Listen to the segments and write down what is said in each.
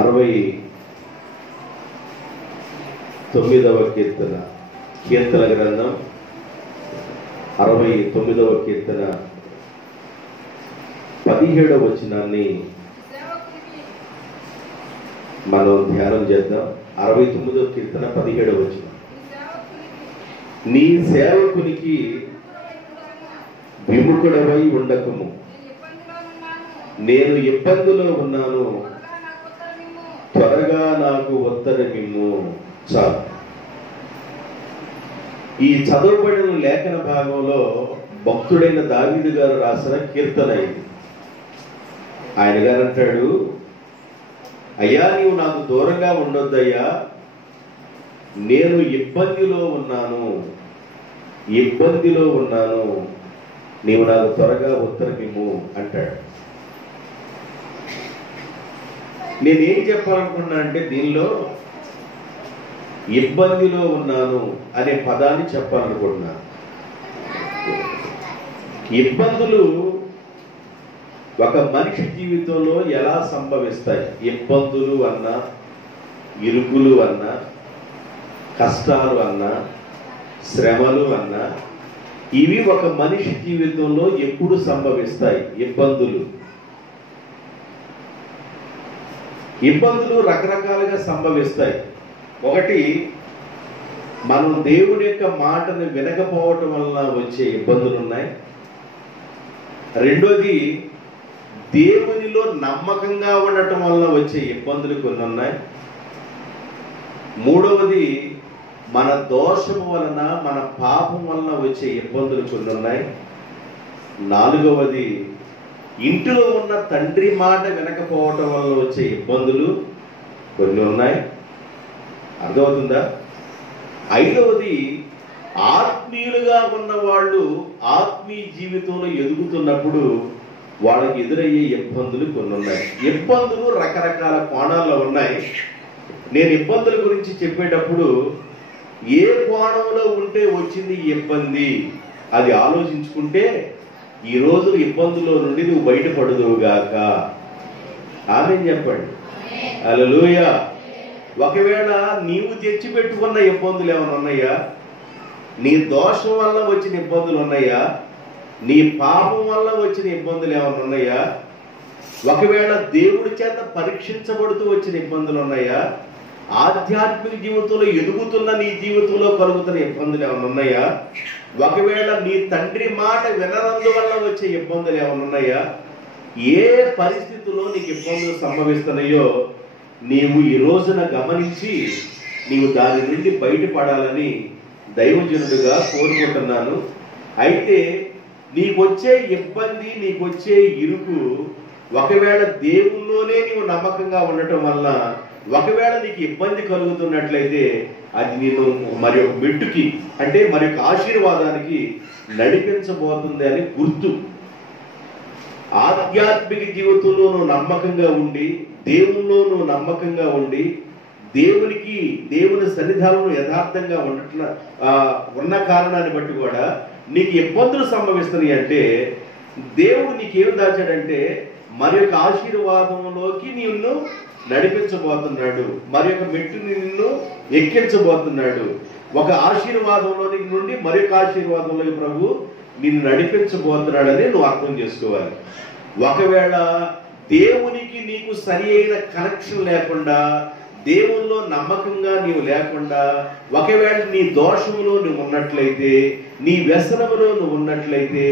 69వ కీర్తన, కీర్తన గ్రంథం 69వ కీర్తన 17వ వచనాన్ని మనం ధ్యానం చేద్దాం. 69వ కీర్తన 17వ వచనం. నీ సేవకునికి విముఖుడవై ఉండకము, నేను ఇబ్బందిలో ఉన్నాను, త్వరగా నాకు ఉత్తరమిమ్ము. చాలు. ఈ చదవబడిన లేఖన భాగంలో భక్తుడైన దావీదు గారు రాసిన కీర్తన ఇది. ఆయన గారు అంటాడు, అయ్యా నీవు నాకు దూరంగా ఉండొద్దయ్యా, నేను ఇబ్బందిలో ఉన్నాను, నీవు నాకు త్వరగా ఉత్తరమిమ్ము అంటాడు. నేనేం చెప్పాలనుకున్నా అంటే, దీనిలో ఇబ్బందిలో ఉన్నాను అనే పదాన్ని చెప్పాలనుకుంటున్నాను. ఇబ్బందులు ఒక మనిషి జీవితంలో ఎలా సంభవిస్తాయి? ఇబ్బందులు అన్నా, ఇరుకులు అన్నా, కష్టాలు అన్నా, శ్రమలు అన్నా, ఇవి ఒక మనిషి జీవితంలో ఎప్పుడు సంభవిస్తాయి? ఇబ్బందులు రకరకాలుగా సంభవిస్తాయి. ఒకటి, మనం దేవుని యొక్క మాటను వినకపోవటం వలన వచ్చే ఇబ్బందులు ఉన్నాయి. రెండోది, దేవునిలో నమ్మకంగా ఉండటం వలన వచ్చే ఇబ్బందులు కొన్ని ఉన్నాయి. మూడవది, మన దోషము వలన, మన పాపం వలన వచ్చే ఇబ్బందులు కొన్ని ఉన్నాయి. నాలుగవది, ఇంటిలో ఉన్న తండ్రి మాట వినకపోవటం వల్ల వచ్చే ఇబ్బందులు కొన్ని ఉన్నాయి. అర్థమవుతుందా? ఐదవది, ఆత్మీయులుగా ఉన్న వాళ్ళు ఆత్మీయ జీవితంలో ఎదుగుతున్నప్పుడు వాళ్ళకి ఎదురయ్యే ఇబ్బందులు కొన్ని ఉన్నాయి. ఇబ్బందులు రకరకాల కోణాల్లో ఉన్నాయి. నేను ఇబ్బందుల గురించి చెప్పేటప్పుడు ఏ కోణంలో ఉంటే వచ్చింది ఇబ్బంది అది ఆలోచించుకుంటే ఈ రోజు ఇబ్బందులో నుండి నువ్వు బయటపడదువుగాక. ఆమేన్ చెప్పండి. హల్లెలూయా. ఒకవేళ నీవు తెచ్చిపెట్టుకున్న ఇబ్బందులు ఏమైనా ఉన్నాయా? నీ దోషం వల్ల వచ్చిన ఇబ్బందులు ఉన్నాయా? నీ పాపం వల్ల వచ్చిన ఇబ్బందులు ఏమైనా ఉన్నాయా? ఒకవేళ దేవుడి చేత పరీక్షించబడుతూ వచ్చిన ఇబ్బందులు ఉన్నాయా? ఆధ్యాత్మిక జీవితంలో ఎదుగుతున్న నీ జీవితంలో కలుగుతున్న ఇబ్బందులు ఏమైనా ఉన్నాయా? ఒకవేళ నీ తండ్రి మాట విననందువల్ల వచ్చే ఇబ్బందులు ఏమైనా ఉన్నాయా? ఏ పరిస్థితుల్లో నీకు ఇబ్బందులు సంభవిస్తున్నాయో నీవు ఈ రోజున గమనించి నీవు దాని నుండి బయటపడాలని దైవజనుడిగా కోరుకుంటున్నాను. అయితే నీకొచ్చే ఇబ్బంది, నీకొచ్చే ఇరుకు ఒకవేళ దేవుల్లోనే నీవు నమ్మకంగా ఉండటం వల్ల ఒకవేళ నీకు ఇబ్బంది కలుగుతున్నట్లయితే అది నేను మరి ఒక మెట్టుకి, అంటే మరి ఒక ఆశీర్వాదానికి నడిపించబోతుంది అని గుర్తు. ఆధ్యాత్మిక జీవితంలో నువ్వు నమ్మకంగా ఉండి, దేవుల్లో నువ్వు నమ్మకంగా ఉండి, దేవుని సన్నిధానంలో యథార్థంగా ఉన్న కారణాన్ని బట్టి కూడా నీకు ఇబ్బందులు సంభవిస్తున్నాయి అంటే దేవుడు నీకేం దాచాడంటే మరి యొక్క ఆశీర్వాదంలోకి నిన్ను నడిపించబోతున్నాడు, మరి యొక్క మెట్టుని నిన్ను ఎక్కించబోతున్నాడు. ఒక ఆశీర్వాదంలోని నుండి మరొక ఆశీర్వాదంలోకి ప్రభు నిన్ను నడిపించబోతున్నాడని నువ్వు అర్థం చేసుకోవాలి. ఒకవేళ దేవునికి నీకు సరి అయిన కనెక్షన్ లేకుండా, దేవుల్లో నమ్మకంగా నీవు లేకుండా, ఒకవేళ నీ దోషంలో నువ్వు ఉన్నట్లయితే, నీ వ్యసనంలో నువ్వు ఉన్నట్లయితే,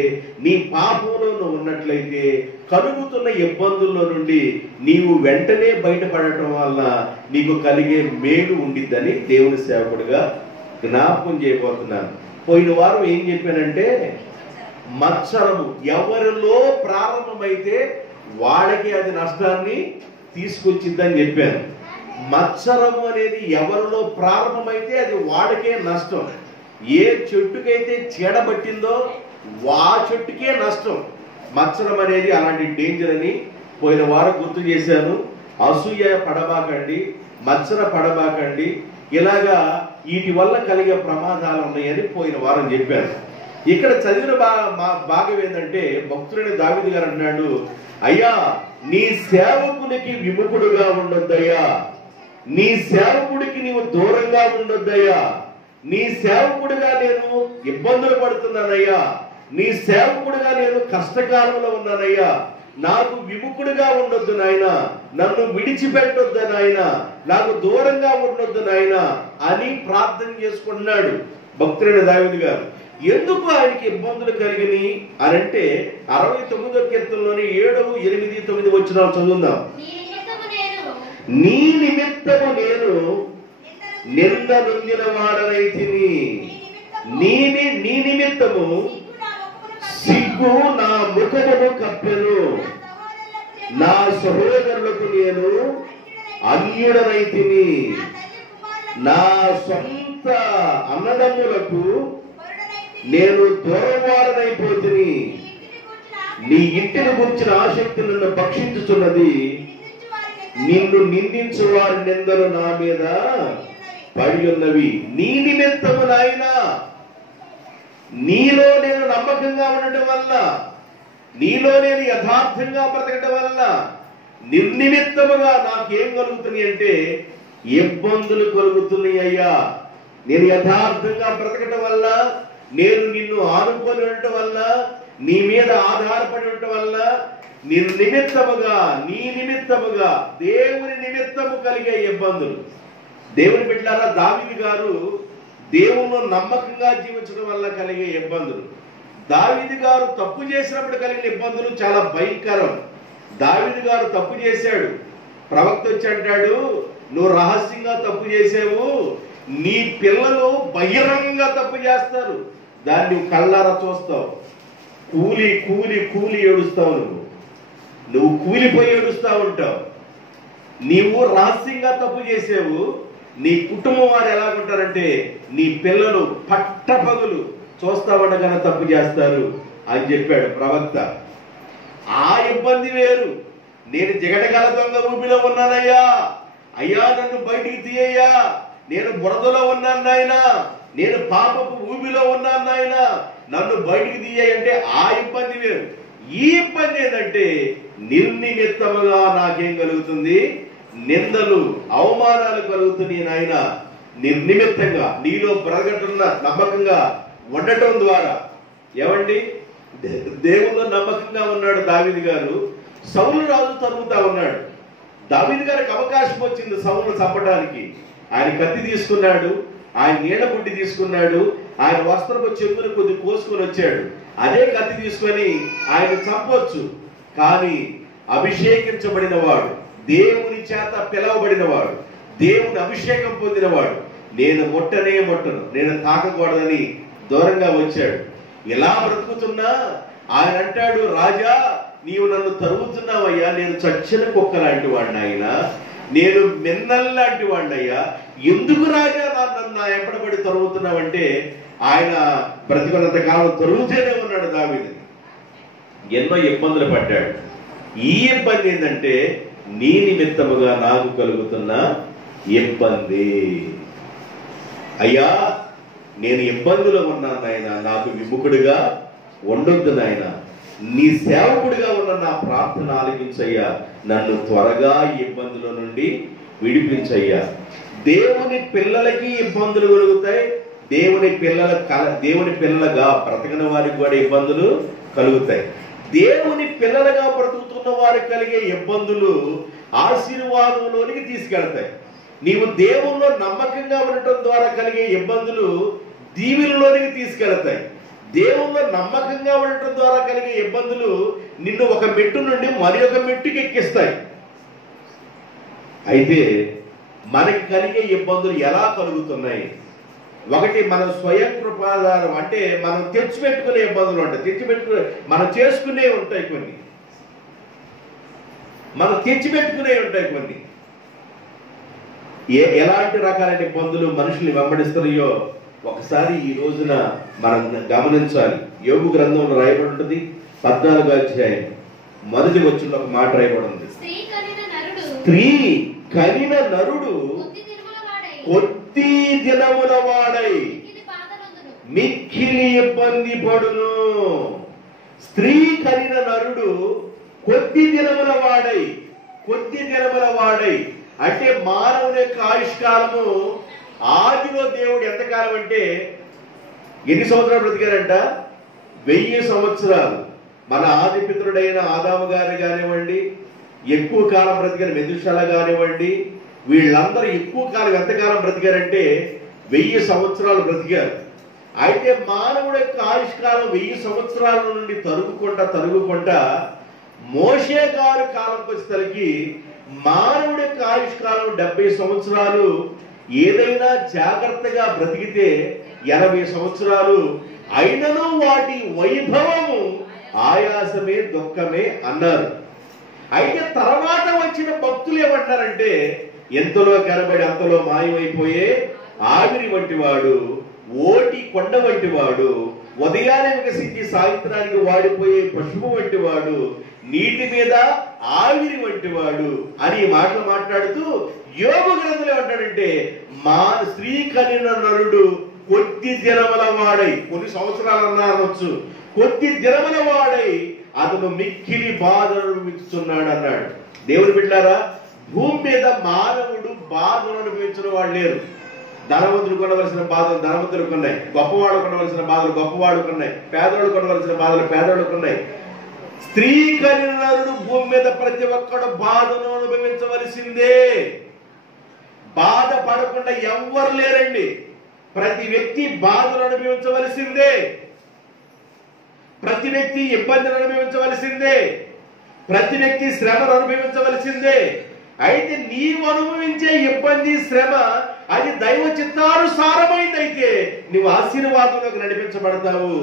నీ పాపంలో నువ్వు ఉన్నట్లయితే, కలుగుతున్న ఇబ్బందుల్లో నుండి నీవు వెంటనే బయటపడటం వల్ల నీకు కలిగే మేలు ఉండిద్దని దేవుని సేవకుడిగా జ్ఞాపకం చేయబోతున్నాను. పోయిన వారం ఏం చెప్పానంటే, మత్సరము ఎవరిలో ప్రారంభమైతే వాళ్ళకి అది నష్టాన్ని తీసుకొచ్చిద్దని చెప్పాను. మత్సరము అనేది ఎవరిలో ప్రారంభమైతే అది వాడికే నష్టం. ఏ చెట్టుకైతే చీడబట్టిందో ఆ చెట్టుకే నష్టం. మత్సరం అనేది అలాంటి డేంజర్ అని పోయిన వారం గుర్తు చేశాను. అసూయ పడబాకండి, మత్సర పడబాకండి, ఇలాగా వీటి వల్ల కలిగే ప్రమాదాలు ఉన్నాయని పోయిన వారం చెప్పాను. ఇక్కడ చదివిన భాగం ఏంటంటే, భక్తుడైన దావీదు గారు అన్నాడు, అయ్యా నీ సేవకునికి విముఖుడుగా ఉండొద్దయ్యా. నీ సేవకుడికి నీవు దూరంగా ఉండొద్దయ్యా. నీ సేవకుడిగా నేను ఇబ్బందులు పడుతున్నానయ్యా. నీ సేవకుడిగా నేను కష్టకాలంలో ఉన్నానయ్యా. నాకు విముఖుడిగా ఉండొద్దు నాయన, నన్ను విడిచిపెట్టొద్దు నాయన, నాకు దూరంగా ఉండొద్దు నాయన అని ప్రార్థన చేసుకుంటున్నాడు భక్తుడైన దావీదు గారు. ఎందుకు ఆయనకి ఇబ్బందులు కలిగినాయి అని అంటే 69వ కీర్తనలోని 7, 8, 9 వచనాలు చదువుదాం. నీ నిమిత్తము నేను నింద నొందిన వాడనైతిని, నీ నిమిత్తము సిగ్గు నా ముఖమును కప్పెను, నా సహోదరులకు నేను అన్యుడనైతిని, నా సొంత అన్నదమ్ములకు నేను దూరవాడనైపోతిని. నీ ఇంటిని గురించిన ఆసక్తి నన్ను భక్షించుచున్నది, నిన్ను నిందించు వారి నిందలు నా మీద పడి ఉన్నవి. నీ నిమిత్తము నాయనా, నీలో నేను నమ్మకంగా ఉండటం వల్ల, నీలో నేను యథార్థంగా బ్రతకటం వల్ల నిర్నిమిత్తముగా నాకేం కలుగుతున్నాయి అంటే ఇబ్బందులు కలుగుతున్నాయి అయ్యా. నేను యథార్థంగా బ్రతకటం వల్ల, నేను నిన్ను ఆనుకొని ఉండటం వల్ల, నీ మీద ఆధారపడి ఉండటం వల్ల నిర్నిమిత్తముగా, నీ నిమిత్తముగా, దేవుని నిమిత్తము కలిగే ఇబ్బందులు. దేవుని బిడ్డలారా, దావీదు గారు దేవుణ్ణి నమ్మకంగా జీవించడం వల్ల కలిగే ఇబ్బందులు, దావీదు గారు తప్పు చేసినప్పుడు కలిగిన ఇబ్బందులు చాలా భయంకరం. దావీదు గారు తప్పు చేశాడు, ప్రవక్త వచ్చి అంటాడు, నువ్వు రహస్యంగా తప్పు చేసావు, నీ పిల్లలు బహిరంగంగా తప్పు చేస్తారు, దాన్ని నువ్వు కళ్ళారా చూస్తావు, కూలి కూలి కూలి ఏడుస్తావు, నువ్వు కూలిపోయి ఏడుస్తా ఉంటావు. నీవు రహస్యంగా తప్పు చేసావు, నీ కుటుంబం వారు ఎలాగుంటారంటే నీ పిల్లలు పట్టపగలు చూస్తా ఉండగానే తప్పు చేస్తారు అని చెప్పాడు ప్రవక్త. ఆ ఇబ్బంది వేరు. నేను జిగటగల దొంగ ఊపిలో ఉన్నానయ్యా, అయ్యా నన్ను బయటికి తీయ్యా, నేను బురదలో ఉన్నాను నాయన, నేను పాపపు ఊబిలో ఉన్నాను నాయన, నన్ను బయటికి తీయంటే ఆ ఇబ్బంది వేరు. ఈ ఇబ్బంది ఏంటంటే నిర్నిమిత్తముగా నాకేం కలుగుతుంది, నిందలు అవమానాలు కలుగుతున్నాయి నాయన. నిర్నిమిత్తంగా నీలో బ్రతకటున్న నమ్మకంగా ఉండటం ద్వారా. ఏమండి, దేవుల్లో నమ్మకంగా ఉన్నాడు దావీదు గారు. సౌలు రాజు తరుగుతా ఉన్నాడు. దావీదు గారికి అవకాశం వచ్చింది సౌలును చంపడానికి. ఆయన కత్తి తీసుకున్నాడు, ఆయన నీడ బుడ్డి తీసుకున్నాడు, ఆయన వస్త్రపు చెప్పును కొద్ది కోసుకొని వచ్చాడు. అదే కత్తి తీసుకొని ఆయన చంపొచ్చు. కానీ అభిషేకించబడిన వాడు, దేవుని చేత పిలవబడినవాడు, దేవుని అభిషేకం పొందినవాడు, నేను ముట్టను, నేను తాకకూడదని దూరంగా వచ్చాడు. ఇలా బ్రతుకుతున్నా ఆయన అంటాడు, రాజా నీవు నన్ను తరుగుతున్నావయ్యా, నేను చచ్చిన కుక్క లాంటి వాడిని ఆయన, నేను మిన్నల్లాంటి వాడినయ్యా, ఎందుకు రాజా నన్ను ఎంపడబడి తరుగుతున్నావంటే ఆయన బ్రతికున్నంత కాలం తరుగుతూనే ఉన్నాడు దావీదు. ఎన్నో ఇబ్బందులు పడ్డాడు. ఈ ఇబ్బంది ఏంటంటే నీ నిమిత్తముగా నాకు కలుగుతున్న ఇబ్బంది. అయ్యా నేను ఇబ్బందులో ఉన్నాను నాయన, నాకు విముఖుడిగా ఉండొద్దు నాయన, నీ సేవకుడిగా ఉన్న నా ప్రార్థన ఆలకించయ్యా, నన్ను త్వరగా ఈ ఇబ్బందుల నుండి విడిపించయ్యా. దేవుని పిల్లలకి ఇబ్బందులు కలుగుతాయి, దేవుని పిల్లలుగా బ్రతకని వారికి కూడా ఇబ్బందులు కలుగుతాయి. దేవుని పిల్లలుగా బ్రతుకుతున్న వారికి కలిగే ఇబ్బందులు ఆశీర్వాదంలోనికి తీసుకెళ్తాయి. నీవు దేవుల్లో నమ్మకంగా ఉండటం ద్వారా కలిగే ఇబ్బందులు దీవెనలోనికి తీసుకెళ్తాయి. దేవుల్లో నమ్మకంగా ఉండటం ద్వారా కలిగే ఇబ్బందులు నిన్ను ఒక మెట్టు నుండి మరి ఒక మెట్టుకి ఎక్కిస్తాయి. అయితే మనకి కలిగే ఇబ్బందులు ఎలా కలుగుతున్నాయి? ఒకటి, మనం స్వయం కృపాధారం, అంటే మనం తెచ్చిపెట్టుకునే ఇబ్బందులు ఉంటాయి, మనం చేసుకునే ఉంటాయి కొన్ని, మనం తెచ్చిపెట్టుకునే ఉంటాయి కొన్ని. ఎలాంటి రకాలైన ఇబ్బందులు మనుషుల్ని వెంబడిస్తున్నాయో ఒకసారి ఈ రోజున మనం గమనించాలి. యోబు గ్రంథంలో రాయబడి ఉంటుంది 14వ అధ్యాయం మొదటి వచనంలో ఒక మాట రాయబడి ఉంది, స్త్రీ కనిన నరుడు కొద్ది దినముల వాడై మిక్కిలి ఇబ్బంది పడును. స్త్రీ కనిన నరుడు కొద్ది దినముల వాడై, కొద్ది దినముల వాడై అంటే మానవుని యొక్క ఆయుష్కాలము ఆదిలో దేవుడు ఎంతకాలం అంటే ఎన్ని సంవత్సరాలు బ్రతికారంట? 1000 సంవత్సరాలు. మన ఆది పితరుడైన ఆదాము గారు కానివ్వండి, ఎక్కువ కాలం బ్రతికిన మెతుషల కానివ్వండి, వీళ్ళందరూ ఎక్కువ కాలం ఎంతకాలం బ్రతికారంటే 1000 సంవత్సరాలు బ్రతికారు. అయితే మానవుడి యొక్క ఆయుష్కాలం 1000 సంవత్సరాల నుండి తరుగుకుంటా మోషే గారు కాలంకి వచ్చేసరికి మానవుడి యొక్క ఆయుష్కాలం 70 సంవత్సరాలు. ఏదైనా జాగ్రత్తగా బ్రతికితే 80 సంవత్సరాలు. అయినను వాటి వైభవము ఆయాసమే దుఃఖమే అన్నారు. అయితే తర్వాత వచ్చిన భక్తులు ఏమంటారంటే, ఎంతలో కనబడి అంతలో మాయమైపోయే ఆవిరి వంటి వాడు, ఓటి కొండ వంటి వాడు, ఉదయాన్నే వికసించి సాయంత్రానికి వాడిపోయే పశువు వంటి వాడు, నీటి మీద ఆవిరి వంటి వాడు అని మాటలు మాట్లాడుతూ యోగు గ్రంథంలో ఏమంటాడంటే, మా స్త్రీ కనిన నరుడు కొద్ది దినముల వాడై, కొన్ని సంవత్సరాలు అనొచ్చు, కొద్ది దినముల వాడై అతను మిక్కిలి బాధను అనుభవిస్తున్నాడు అన్నాడు. దేవుని బిడ్డలారా, భూమి మీద మానవుడు బాధను అనుభవించిన వాడు లేరు. ధనవంతుడు కొనవలసిన బాధలు ధనవంతులకు ఉన్నాయి, గొప్పవాడు కొనవలసిన బాధలు గొప్పవాడుకు ఉన్నాయి, పేదవాడు కొనవలసిన బాధలు పేదవాడుకు ఉన్నాయి. స్త్రీ కనినరుడు భూమి మీద ప్రతి ఒక్కడు బాధను అనుభవించవలసిందే. బాధ పడకుండా ఎవ్వరు లేరండి. ప్రతి వ్యక్తి బాధను అనుభవించవలసిందే. ప్రతి వ్యక్తి ఇబ్బందిని అనుభవించవలసిందే. ప్రతి వ్యక్తి శ్రమను అనుభవించవలసిందే. అయితే నీవు అనుభవించే ఇబ్బంది, శ్రమ అది దైవ చిత్తానుసారమైందైతే నువ్వు ఆశీర్వాదంలోకి నడిపించబడతావు.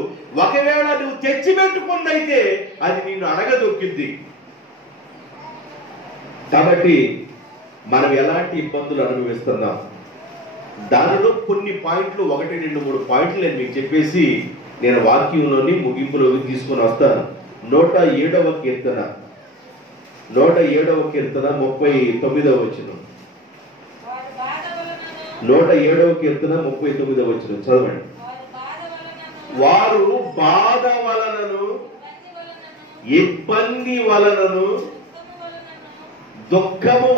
ఒకవేళ నువ్వు తెచ్చిపెట్టుకుందైతే అది నిన్ను అడగదొక్కింది. కాబట్టి మనం ఎలాంటి ఇబ్బందులు అనుభవిస్తున్నాం, దానిలో కొన్ని పాయింట్లు, 1, 2, 3 పాయింట్లు నేను మీకు చెప్పేసి నేను వాక్యంలోని ముగింపులోకి తీసుకుని వస్తాను. 107వ కీర్తన 107వ కీర్తన 39వ వచనం. 107వ కీర్తన 39వ వచనం చదవండి. వారు బాధ వలనను, ఇబ్బంది వలనను, దుఃఖము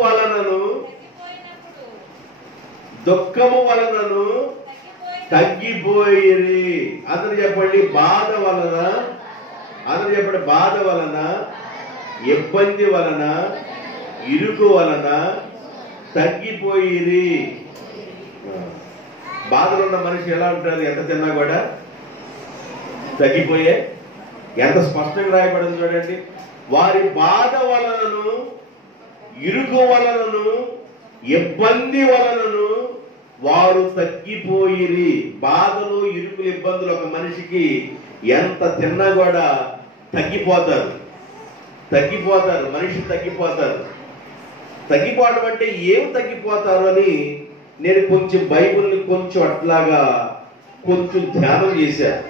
వలనను తగ్గిపోయిరి. అందరు చెప్పండి, బాధ వలన. అందరు చెప్పండి, బాధ వలన, ఇబ్బంది వలన, ఇరుకు వలన తగ్గిపోయిరి. బాధలో ఉన్న మనిషి ఎలా ఉంటారు? ఎంత తిన్నా కూడా తగ్గిపోయే. ఎంత స్పష్టంగా రాయబడింది చూడండి. వారి బాధ వలనను, ఇరుకు వలనను, ఇబ్బంది వలనను వారు తగ్గిపోయిరి. బాధలు, ఇరుకులు, ఇబ్బందులు ఒక మనిషికి ఎంత తిన్నా కూడా తగ్గిపోతారు. మనిషి తగ్గిపోతారు. తగ్గిపోవడం అంటే ఏం తగ్గిపోతారు అని నేను కొంచెం బైబిల్ని కొంచెం అట్లాగా కొంచెం ధ్యానం చేశాను.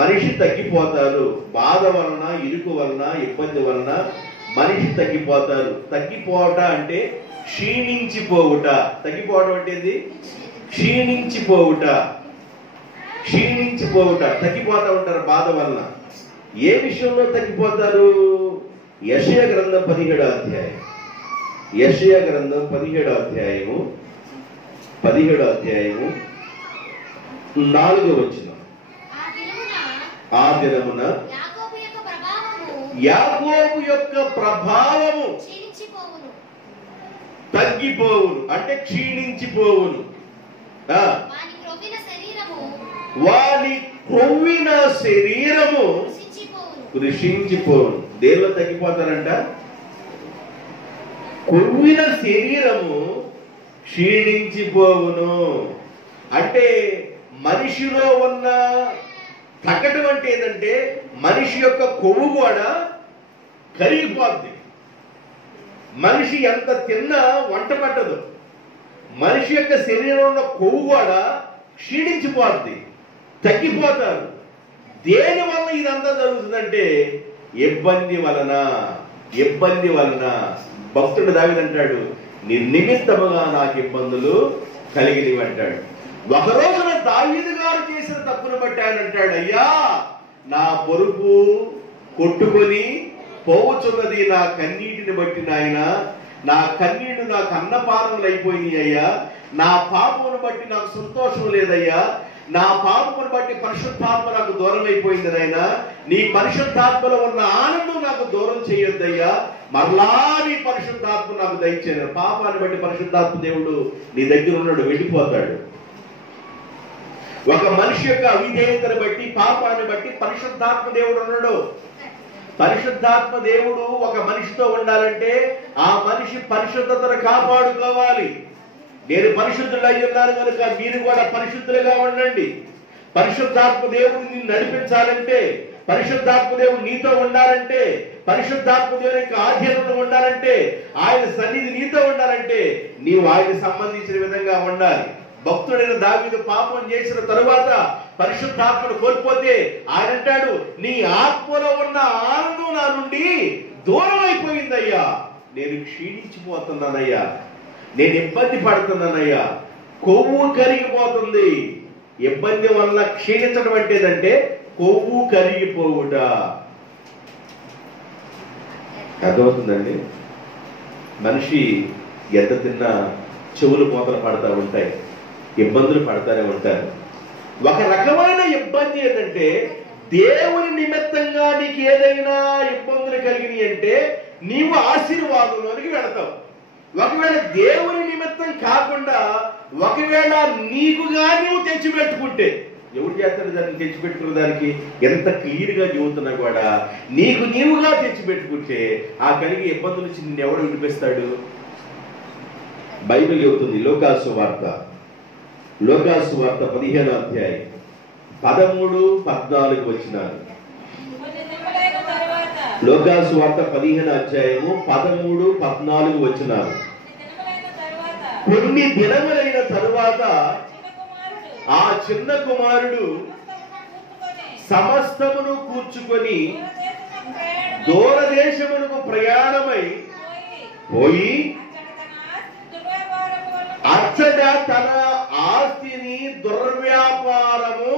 మనిషి తగ్గిపోతారు. బాధ వలన, ఇరుకు వలన, ఇబ్బంది వలన మనిషి తగ్గిపోతారు. తగ్గిపోవట అంటే క్షీణించిపోవుట. తగ్గిపోవడం అంటే ఏంది? క్షీణించిపోవుట. తగ్గిపోతా ఉంటారు బాధ వలన. ఏ విషయంలో తగ్గిపోతారు? యెషయా గ్రంథం 17వ అధ్యాయం. యెషయా గ్రంథం 17వ అధ్యాయము 4వ వచనం. ఆ దినమున యాకోబు యొక్క ప్రభావము తగ్గిపోవును అంటే క్షీణించిపోవును. వాని క్రొవ్విన శరీరము కృషించిపోవును. దేనిలో తగ్గిపోతారంట? క్రొవ్విన శరీరము క్షీణించిపోవును. అంటే మనిషిలో ఉన్న తగ్గటం అంటే ఏంటంటే మనిషి యొక్క కొవ్వు కూడా కరిగిపోద్ది. మనిషి ఎంత తిన్నా వంట పట్టదు. మనిషి యొక్క శరీరంలో ఉన్న కొవ్వు కూడా క్షీణించిపోద్ది, తగ్గిపోతారు. దేని వల్ల ఇదంతా జరుగుతుందంటే ఇబ్బంది వలన. భక్తుడు దావీదు అంటాడు, నిర్నిమిత్తముగా నాకు ఇబ్బందులు కలిగినవి అంటాడు. ఒక రోజున దావీదు గారు చేసిన తప్పును బట్టి ఆయన అంటాడు, అయ్యా నా పొరుగు కొట్టుకొని పోవుచున్నది నా కన్నీటిని బట్టి నాయన. నా కన్నీళ్లు నాకు అన్నపానములు అయిపోయినాయి అయ్యా. నా పాపమును బట్టి నాకు సంతోషం లేదయ్యా. నా పాపమును బట్టి పరిశుద్ధాత్మ నాకు దూరం అయిపోయింది నాయన. నీ పరిశుద్ధాత్మలో ఉన్న ఆనందం నాకు దూరం చేయొద్దయ్యా. మరలా నీ పరిశుద్ధాత్మ నాకు దయచేయను. పాపాన్ని బట్టి పరిశుద్ధాత్మ దేవుడు నీ దగ్గర ఉన్నాడు, వెళ్ళిపోతాడు. ఒక మనిషి యొక్క అవిధేయతను బట్టి, పాపాన్ని బట్టి పరిశుద్ధాత్మ దేవుడు ఉన్నాడు. పరిశుద్ధాత్మ దేవుడు ఒక మనిషితో ఉండాలంటే ఆ మనిషి పరిశుద్ధతను కాపాడుకోవాలి. నేను పరిశుద్ధుడు అయి ఉన్నాను కనుక మీరు కూడా పరిశుద్ధులుగా ఉండండి. పరిశుద్ధాత్మ దేవుడు నిన్ను నడిపించాలంటే, పరిశుద్ధాత్మ దేవుడు నీతో ఉండాలంటే, పరిశుద్ధాత్మ దేవుని యొక్క ఆధీనంలో ఉండాలంటే, ఆయన సన్నిధి నీతో ఉండాలంటే నీవు ఆయనకు సంబంధించిన విధంగా ఉండాలి. భక్తుడైన దావీదు పాపం చేసిన తరువాత పరిశుద్ధాత్మను కోల్పోతే ఆయన అంటాడు, నీ ఆత్మలో ఉన్న ఆనందం నా నుండి దూరం అయిపోయిందయ్యా. నేను క్షీణించిపోతున్నానయ్యా, నేను ఇబ్బంది పడుతున్నానయ్యా, కొవ్వు కరిగిపోతుంది. ఇబ్బంది వల్ల క్షీణించడం అంటే కొవ్వు కరిగిపోవుట. అర్థమవుతుందండి? మనిషి ఎంత తిన్నా చెవులు మూతలు పడతా ఉంటాయి, ఇబ్బందులు పడతానే ఉంటారు. ఒక రకమైన ఇబ్బంది ఏంటంటే, దేవుని నిమిత్తంగా నీకు ఏదైనా ఇబ్బందులు కలిగినాయి అంటే నీవు ఆశీర్వాదంలోనికి వెళతావు. ఒకవేళ దేవుని నిమిత్తం కాకుండా ఒకవేళ నీకుగా నువ్వు తెచ్చిపెట్టుకుంటే, ఎవరు చేస్తాడు దాన్ని తెచ్చిపెట్టుకున్న దానికి? ఎంత క్లియర్ గా చెబుతున్నా కూడా నీకు నీవుగా తెచ్చిపెట్టుకుంటే ఆ కలిగే ఇబ్బందుల నుంచి నిన్ను ఎవరు విడిపిస్తాడు? బైబిల్ చెబుతుంది, లోకాసు వార్త 15వ అధ్యాయం 13-14 వచనాలు. లోకాసు వార్త 15వ అధ్యాయము 13-14 వచనాలు. కొన్ని దినములైన తరువాత ఆ చిన్న కుమారుడు సమస్తమును కూర్చుకొని దూరదేశమునకు ప్రయాణమై పోయి అచ్చట తన ఆస్తిని దుర్వ్యాపారము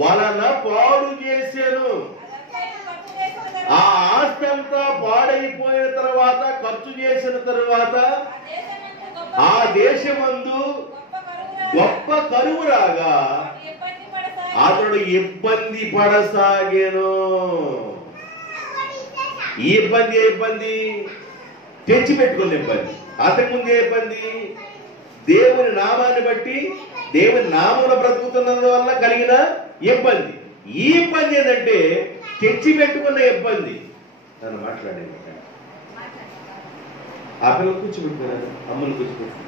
వలన పాడు చేశాను. ఆ ఆస్తి అంతా పాడైపోయిన తర్వాత, ఖర్చు చేసిన తరువాత ఆ దేశమందు గొప్ప కరువు రాగా అతడు ఇబ్బంది పడసాగాను. ఈ ఇబ్బంది తెచ్చిపెట్టుకున్న ఇబ్బంది. అంతకుముందే ఇబ్బంది దేవుని నామాన్ని బట్టి, దేవుని నామంలో బ్రతుకుతున్నందు వల్ల కలిగిన ఇబ్బంది. ఈ ఇబ్బంది ఏంటంటే తెచ్చిపెట్టుకున్న ఇబ్బంది. నన్ను మాట్లాడేది ఆ పిల్లలు కూర్చోబెట్టుకున్నాను, అమ్మను కూర్చోబెట్టుకున్నాను.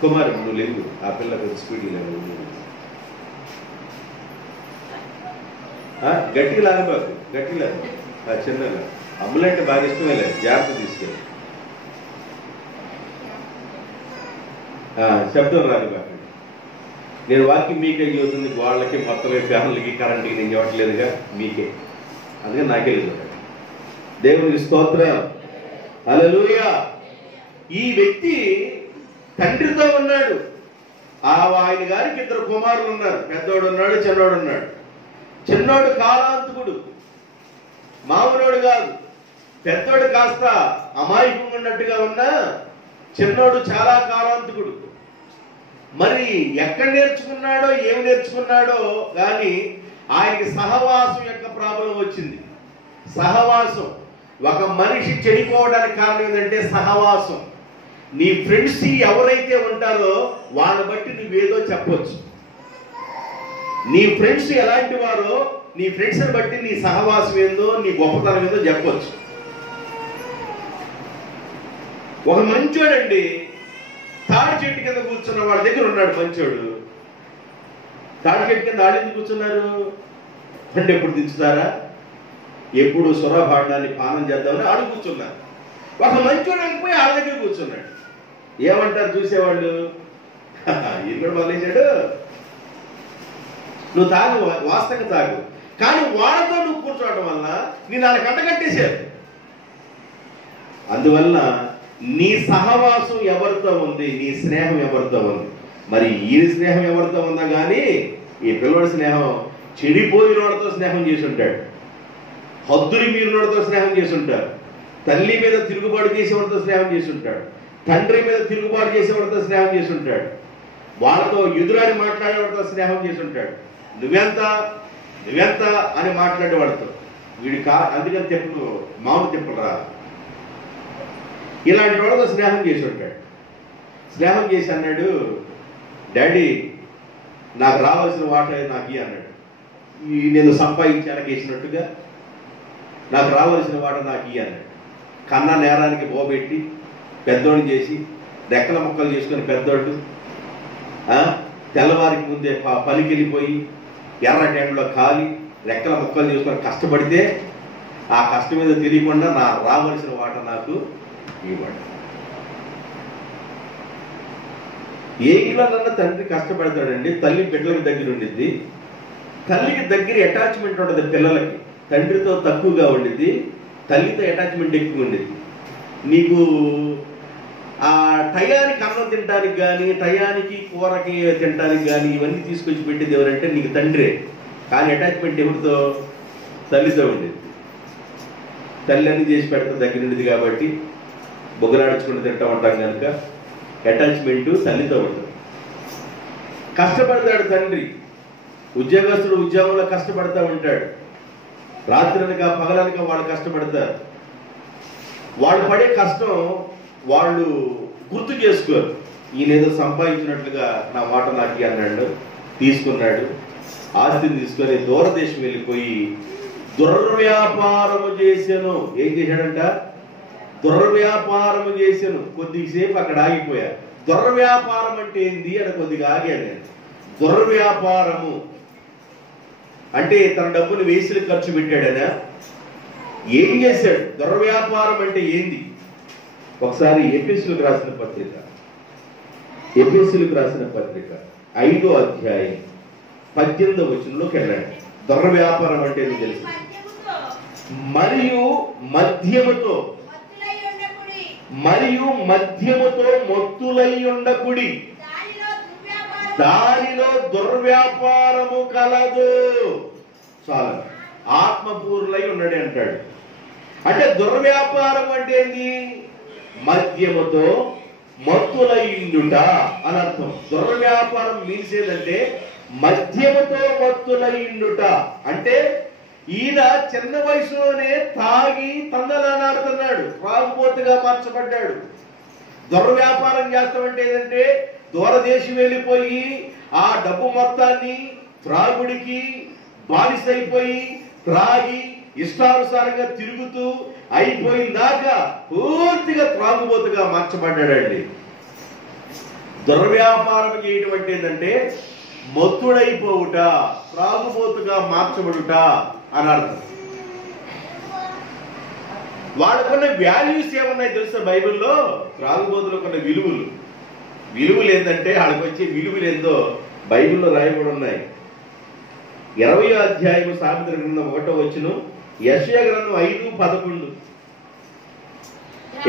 కుమారు నువ్వు లేవు, ఆ పిల్ల స్పీడ్ లేవు, గట్టిగా లాగబాకు, గట్టిగా లాగు. ఆ చిన్నగా అమ్ములంటే బాగా ఇష్టమే లేదు, జాగ్రత్త తీసుకెళ్ళి. శబ్దం రాగబాకండి. నేను వాక్యం మీకే చదువుతుంది, వాళ్ళకి మొత్తం ఫ్యామిలీకి కరెంట్కి నేను ఇవ్వట్లేదుగా, మీకే. అందుకని నాకే లేదు. దేవునికి స్తోత్రం, హల్లెలూయా. ఈ వ్యక్తి తండ్రితో ఉన్నాడు. ఆయన గారికి 2 కుమారులు ఉన్నారు. పెద్దోడు ఉన్నాడు, చిన్నోడు ఉన్నాడు. చిన్నోడు కాలాంతకుడు, మామూలోడు కాదు. పెద్దోడు కాస్త అమాయకంగా ఉన్నట్టుగా ఉన్నా చిన్నోడు చాలా కాలాంతకుడు. మరి ఎక్కడ నేర్చుకున్నాడో, ఏమి నేర్చుకున్నాడో కానీ ఆయనకి సహవాసం యొక్క ప్రాబ్లం వచ్చింది. సహవాసం, ఒక మనిషి చెడిపోవడానికి కారణం ఏంటంటే సహవాసం. నీ ఫ్రెండ్స్ ఎవరైతే ఉంటారో వాళ్ళని బట్టి నువ్వేదో చెప్పొచ్చు. నీ ఫ్రెండ్స్ ఎలాంటి వారో, నీ ఫ్రెండ్స్ని బట్టి నీ సహవాసం ఏందో, నీ గొప్పతనం ఏందో చెప్పొచ్చు. ఒక మంచోడండి తాడి చెట్టు కింద కూర్చున్న వాళ్ళ దగ్గర ఉన్నాడు. మంచోడు తాడి చెట్టు కింద ఆడెందుకు కూర్చున్నారు అంటే, ఎప్పుడు దించుతారా, ఎప్పుడు సురభాండాన్ని పానం చేద్దామని ఆడు కూర్చున్నారు. ఒక మంచోడు వెళ్ళిపోయి ఆడ దగ్గర కూర్చున్నాడు. ఏమంటారు చూసేవాళ్ళు? ఇక్కడ వదిలేశాడు, నువ్వు తాగు, వాస్తవంగా తాగు. కానీ వాళ్ళతో నువ్వు కూర్చోవడం వల్ల నేను వాళ్ళ కంట కట్టేశారు. అందువల్ల నీ సహవాసం ఎవరితో ఉంది, నీ స్నేహం ఎవరితో ఉంది? మరి ఈ స్నేహం ఎవరితో ఉందా కానీ ఈ పిల్లడి స్నేహం చెడిపోయిన వాడితో స్నేహం చేసి ఉంటాడు, హద్దుని మీరినోడితో స్నేహం చేసి ఉంటాడు, తల్లి మీద తిరుగుబాటు చేసేవాడితో స్నేహం చేసి ఉంటాడు, తండ్రి మీద తిరుగుబాటు చేసేవాడితో స్నేహం చేసి ఉంటాడు, వాళ్ళతో ఎదురాని మాట్లాడేవాడితో స్నేహం చేసి ఉంటాడు. నువ్వెంత నువ్వెంత అని మాట్లాడేవాడితో వీడి అందుకని చెప్పులు మామూలు చెప్పులు రా, ఇలాంటి వాడితో స్నేహం చేసి ఉంటాడు. స్నేహం చేసి అన్నాడు, డాడీ నాకు రావాల్సిన వాటా నాకు ఇయ్యి అన్నాడు. నేను సంపాదించానికి వేసినట్టుగా నాకు రావాల్సిన వాట నాకు ఇయ్యి అన్నాడు. కన్నా నేరానికి పోబెట్టి పెద్దోడిని చేసి రెక్కల ముక్కలు చేసుకొని పెద్దోడు తెల్లవారికి ముందే పనికి వెళ్ళిపోయి ఎర్ర టైంలో కాలి రెక్కల ముక్కలు చేసుకొని కష్టపడితే ఆ కష్టం మీద తెలియకుండా నా రావలసిన వాట నాకు ఇవ్వడు. ఏ ఇంట్లోనన్నా తండ్రి కష్టపడతాడండి, తల్లి బిడ్డలకి దగ్గర ఉండిద్ది, తల్లికి దగ్గర అటాచ్మెంట్ ఉంటుంది పిల్లలకి, తండ్రితో తక్కువగా ఉండిద్ది, తల్లితో అటాచ్మెంట్ ఎక్కువ ఉండిద్ది. నీకు ఆ టయానికి అన్నం తినడానికి కానీ టయానికి కూరకి తినడానికి కానీ ఇవన్నీ తీసుకొచ్చి పెట్టేది ఎవరంటే నీకు తండ్రే, కానీ అటాచ్మెంట్ ఎవరితో? తల్లితో ఉండేది. తల్లి అన్ని చేసి పెడతా దగ్గర ఉండేది కాబట్టి బొగ్గలాడుచుకుంటూ తింటూ ఉంటాం కనుక అటాచ్మెంట్ తల్లితో ఉంటుంది. కష్టపడతాడు తండ్రి, ఉద్యోగస్తుడు ఉద్యోగంలో కష్టపడతా ఉంటాడు, రాత్రనక పగలనక వాళ్ళు కష్టపడతారు. వాళ్ళు పడే కష్టం వాళ్ళు గుర్తు చేసుకోరు. ఈయనేదో సంపాదించినట్లుగా నా మాట నాకి అన్నాడు, తీసుకున్నాడు, ఆస్తిని తీసుకొని దూరదేశం వెళ్ళిపోయి దుర్వ్యాపారము చేశాను. ఏం చేశాడంట? దుర్వ్యాపారము చేశాను. కొద్దిసేపు అక్కడ ఆగిపోయా. దుర్వ్యాపారం అంటే ఏంది అని కొద్దిగా ఆగాను నేను. దుర్వ్యాపారము అంటే తన డబ్బుని వేసులు ఖర్చు పెట్టాడనా? ఏం చేశాడు? దుర్వ్యాపారం అంటే ఏంది? ఒకసారి ఎఫెసీయులకు రాసిన పత్రిక 5వ అధ్యాయం 18వ వచనంలోకి వెళ్ళండి. దుర్వ్యాపారం అంటే ఏంది తెలుసు? మరియు మద్యముతో మొత్తులై ఉండకుడి, దానిలో దుర్వ్యాపారము కలదు. చాలా ఆత్మపూర్లై ఉన్నాడు అంటాడు. అంటే దుర్వ్యాపారం అంటే ఏంది? మద్యముతో మత్తులైండుట అని అర్థం. దుర్వ్యాపారం మీన్స్ ఏంటంటే మద్యముతో మత్తులైండుట అంటే ఈయన చిన్న వయసులోనే తాగి తందలాడుతున్నాడు, త్రాగుబోతుగా మార్చబడ్డాడు. దుర్వ్యాపారం చేస్తామంటే ఏంటంటే దూరదేశం వెళ్ళిపోయి ఆ డబ్బు మొత్తాన్ని త్రాగుడికి బానిసైపోయి త్రాగి ఇష్టానుసారంగా తిరుగుతూ అయిపోయిందాకా పూర్తిగా త్రాగుబోతుగా మార్చబడ్డాడండి. దుర్వ్యాపారం చేయటం అంటే ఏంటంటే మత్తుడైపోవుట, త్రాగుబోతుగా మార్చబడుట అని అర్థం. వాళ్ళకున్న వాల్యూస్ ఏమున్నాయి తెలుసా బైబిల్లో? త్రాగుబోతులకున్న విలువలు ఏంటంటే వాళ్ళకి వచ్చే విలువలు ఏందో బైబిల్లో రాయబడి ఉన్నాయి. 20వ అధ్యాయం సామెతల గ్రంథం 1వ వచనం, యెషయా గ్రంథం 5:11,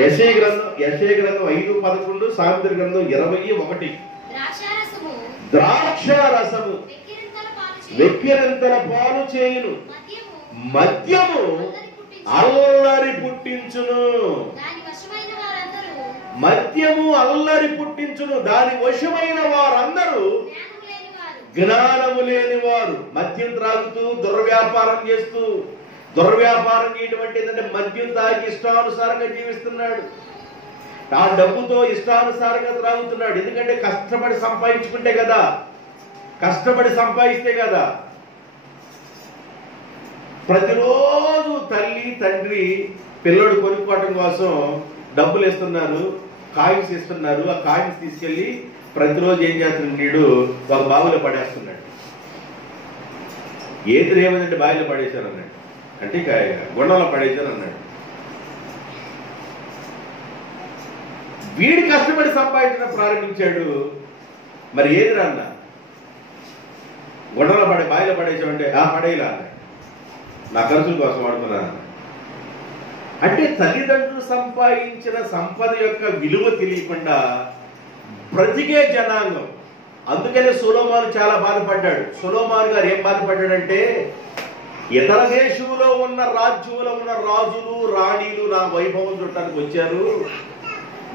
యెషయా గ్రంథం 5:11, సామెతల గ్రంథం 20:1. ద్రాక్షారసము వెక్కిరింతల పాలు చేయును, మద్యము అల్లరి పుట్టించును. మద్యము అల్లరి పుట్టించును, దాని వశమైన వారందరూ జ్ఞానము లేని వారు. మద్యం త్రాగుతూ దుర్వ్యాపారం చేస్తూ, దుర్వ్యాపారం చేయడం అంటే ఏంటంటే మద్యం తాగి ఇష్టానుసారంగా జీవిస్తున్నాడు, ఆ డబ్బుతో ఇష్టానుసారంగా త్రాగుతున్నాడు. ఎందుకంటే కష్టపడి సంపాదించుకుంటే కదా, కష్టపడి సంపాదిస్తే కదా. ప్రతిరోజు తల్లి తండ్రి పిల్లడు కొనుక్కోవటం కోసం డబ్బులు ఇస్తున్నారు, కాయిన్స్ ఇస్తున్నారు. ఆ కాయిన్స్ తీసుకెళ్లి ప్రతిరోజు ఏం చేస్తున్నాడు? వీడు ఒక బావిలో పడేస్తున్నాడు. ఏది ఏమైందంటే బావిలో పడేశారు అన్నాడు, అంటే గుండంలో పడేశారు అన్నాడు. వీడు కష్టపడి సంపాదించడం ప్రారంభించాడు. మరి ఏది రాన్న గుండంలో బావిలో పడేసామంటే పడేలా అన్నాడు, నా ఖర్చుల కోసం వాడుకున్నాను. అంటే తల్లిదండ్రులు సంపాదించిన సంపద యొక్క విలువ తెలియకుండా బ్రతికే జనాంగం, అందుకనే సొలొమోను చాలా బాధపడ్డాడు. సొలొమోను గారు ఏం బాధపడ్డాడంటే, ఇతర దేశంలో ఉన్న రాజ్యంలో ఉన్న రాజులు రాణీలు నా వైభవం చూడటానికి వచ్చారు.